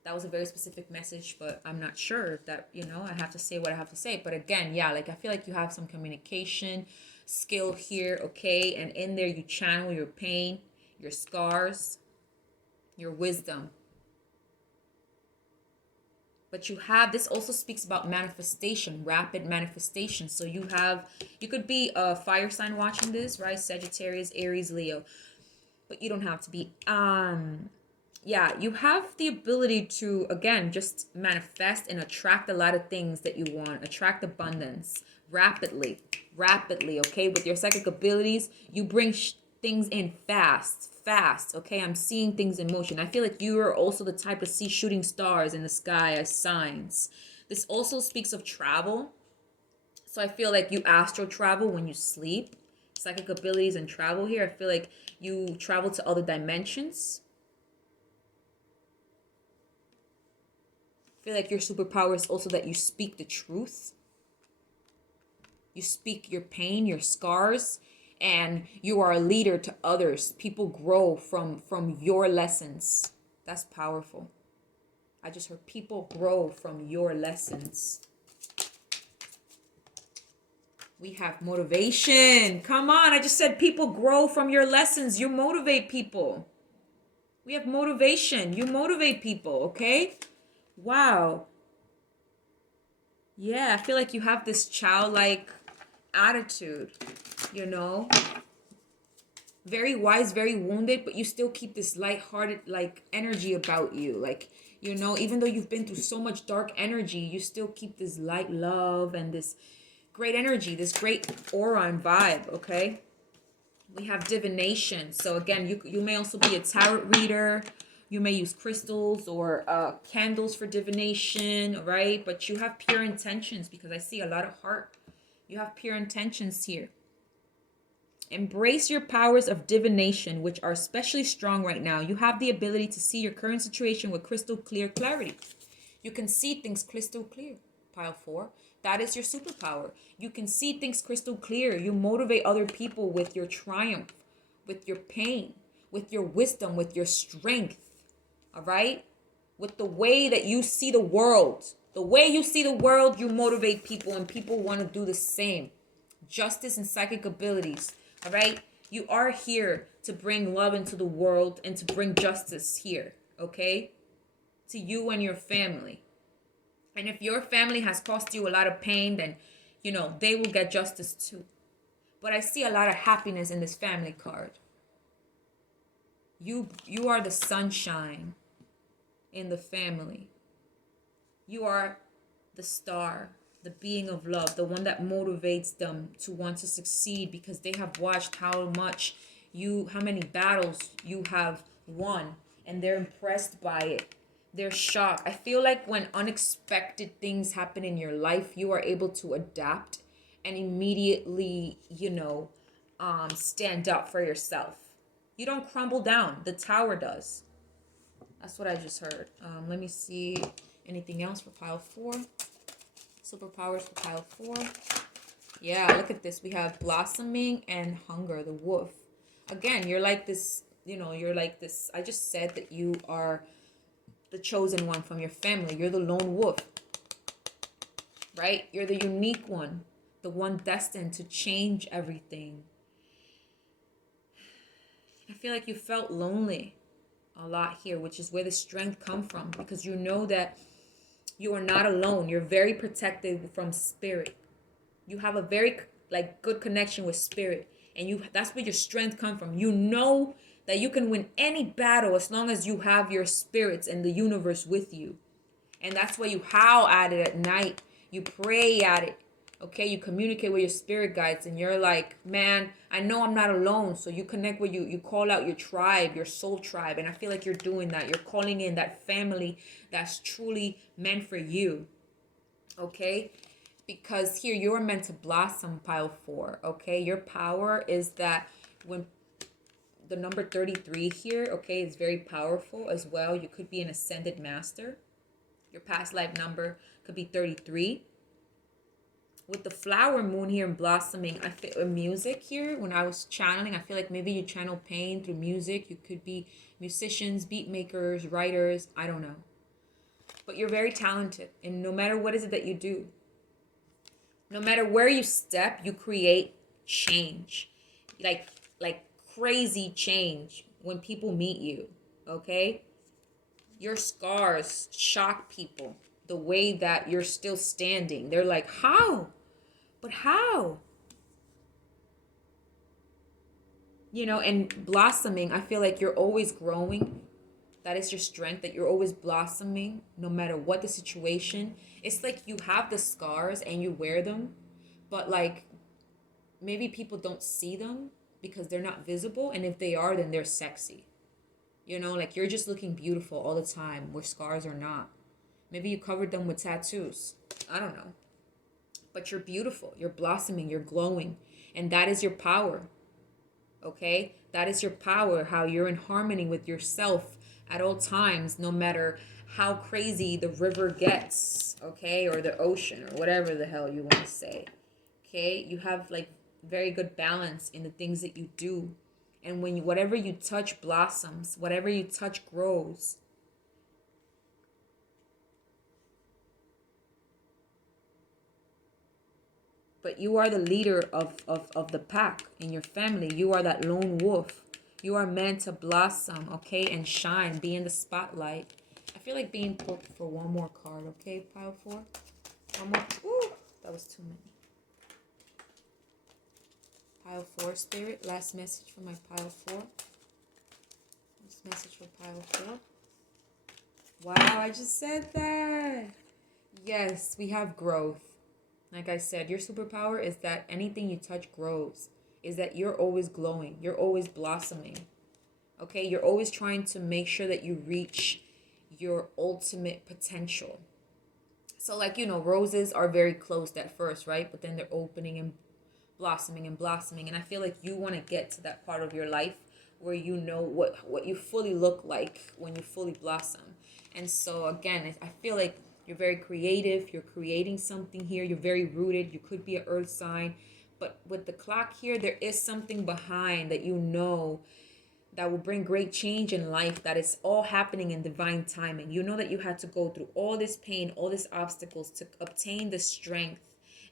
That was a very specific message, but I'm not sure if that, I have to say what I have to say. But again, yeah, like I feel like you have some communication skill here, okay? And in there, you channel your pain, your scars, your wisdom. But you have, this also speaks about manifestation, rapid manifestation. So you could be a fire sign watching this, right? Sagittarius, Aries, Leo. But you don't have to be. Yeah, you have the ability to, again, just manifest and attract a lot of things that you want. Attract abundance rapidly, okay? With your psychic abilities, you bring things in fast, okay? I'm seeing things in motion. I feel like you are also the type to see shooting stars in the sky as signs. This also speaks of travel. So I feel like you astral travel when you sleep. Psychic abilities and travel here. I feel like you travel to other dimensions. I feel like your superpower is also that you speak the truth. You speak your pain, your scars, and you are a leader to others. People grow from your lessons. That's powerful. I just heard people grow from your lessons. We have motivation. Come on, I just said people grow from your lessons. You motivate people. We have motivation. You motivate people, okay? Wow. Yeah, I feel like you have this childlike attitude, very wise, very wounded, but you still keep this lighthearted like energy about you. Like, even though you've been through so much dark energy, you still keep this light love and this great energy, this great aura and vibe, okay? We have divination. So again, you may also be a tarot reader. You may use crystals or candles for divination, right? But you have pure intentions because I see a lot of heart. You have pure intentions here. Embrace your powers of divination, which are especially strong right now. You have the ability to see your current situation with crystal clear clarity. You can see things crystal clear. Pile 4. That is your superpower. You can see things crystal clear. You motivate other people with your triumph, with your pain, with your wisdom, with your strength. All right? With the way that you see the world. The way you see the world, you motivate people and people want to do the same. Justice and psychic abilities. All right? You are here to bring love into the world and to bring justice here. Okay? To you and your family. And if your family has caused you a lot of pain, then, they will get justice too. But I see a lot of happiness in this family card. You are the sunshine in the family. You are the star, the being of love, the one that motivates them to want to succeed because they have watched how many battles you have won, and they're impressed by it. They're shocked. I feel like when unexpected things happen in your life, you are able to adapt and immediately, stand up for yourself. You don't crumble down. The tower does. That's what I just heard. Let me see anything else for pile 4. Superpowers for pile 4. Yeah, look at this. We have blossoming and hunger, the wolf. Again, you're like this, I just said that you are the chosen one from your family. You're the lone wolf, right? You're the unique one, the one destined to change everything. I feel like you felt lonely a lot here, which is where the strength come from, because you know that you are not alone. You're very protected from spirit. You have a very good connection with spirit, and that's where your strength come from. You know that you can win any battle as long as you have your spirits and the universe with you. And that's why you howl at it at night. You pray at it. Okay, you communicate with your spirit guides, and you're like, man, I know I'm not alone. So you connect with you call out your tribe, your soul tribe. And I feel like you're doing that. You're calling in that family that's truly meant for you. Okay? Because here you're meant to blossom, pile 4. Okay? Your power is that when the number 33 here, okay, is very powerful as well. You could be an ascended master. Your past life number could be 33. With the flower moon here and blossoming, I feel music here. When I was channeling, I feel like maybe you channel pain through music. You could be musicians, beat makers, writers. I don't know. But you're very talented. And no matter what is it that you do, no matter where you step, you create change. Like crazy change when people meet you. Okay? Your scars shock people. The way that you're still standing. They're like, how? But how? You know, and blossoming, I feel like you're always growing. That is your strength, that you're always blossoming no matter what the situation. It's like you have the scars and you wear them, but like maybe people don't see them because they're not visible. And if they are, then they're sexy. You know, like you're just looking beautiful all the time where scars are not. Maybe you covered them with tattoos. I don't know. But you're beautiful. You're blossoming. You're glowing. And that is your power. Okay? That is your power. How you're in harmony with yourself at all times, no matter how crazy the river gets. Okay? Or the ocean or whatever the hell you want to say. Okay? You have like very good balance in the things that you do. And when whatever you touch blossoms. Whatever you touch grows. But you are the leader of the pack in your family. You are that lone wolf. You are meant to blossom, okay, and shine, be in the spotlight. I feel like being poked for one more card, okay, pile 4? One more. Ooh, that was too many. Pile 4, Spirit. Last message for my pile 4. Last message for pile 4. Wow, I just said that. Yes, we have growth. Like I said, your superpower is that anything you touch grows. Is that you're always glowing. You're always blossoming. Okay? You're always trying to make sure that you reach your ultimate potential. So like, you know, roses are very closed at first, right? But then they're opening and blossoming and blossoming. And I feel like you want to get to that part of your life where you know what you fully look like when you fully blossom. And so again, I feel like you're very creative. You're creating something here. You're very rooted. You could be an earth sign. But with the clock here, there is something behind that you know that will bring great change in life, that is all happening in divine timing. You know that you had to go through all this pain, all these obstacles to obtain the strength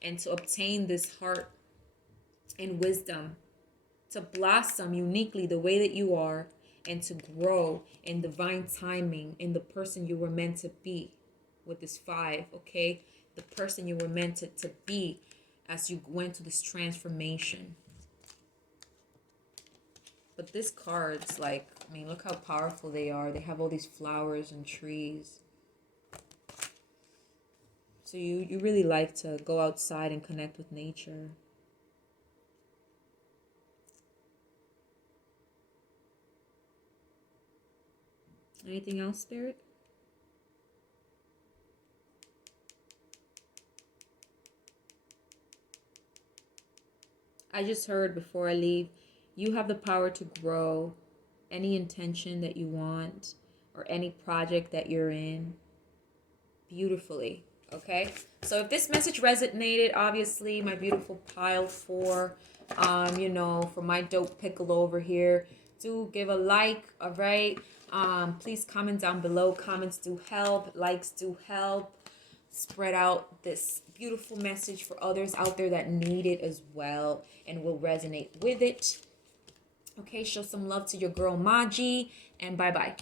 and to obtain this heart and wisdom, to blossom uniquely the way that you are and to grow in divine timing in the person you were meant to be. With this 5, okay? The person you were meant to be as you went through this transformation. But this card's like, I mean, look how powerful they are. They have all these flowers and trees. So you really like to go outside and connect with nature. Anything else, Spirit? I just heard before I leave, you have the power to grow any intention that you want or any project that you're in beautifully, okay? So if this message resonated, obviously, my beautiful pile 4, you know, for my dope Piccolo over here, do give a like, all right? Please comment down below. Comments do help. Likes do help. Spread out this beautiful message for others out there that need it as well and will resonate with it. Okay, show some love to your girl Maji, and bye-bye.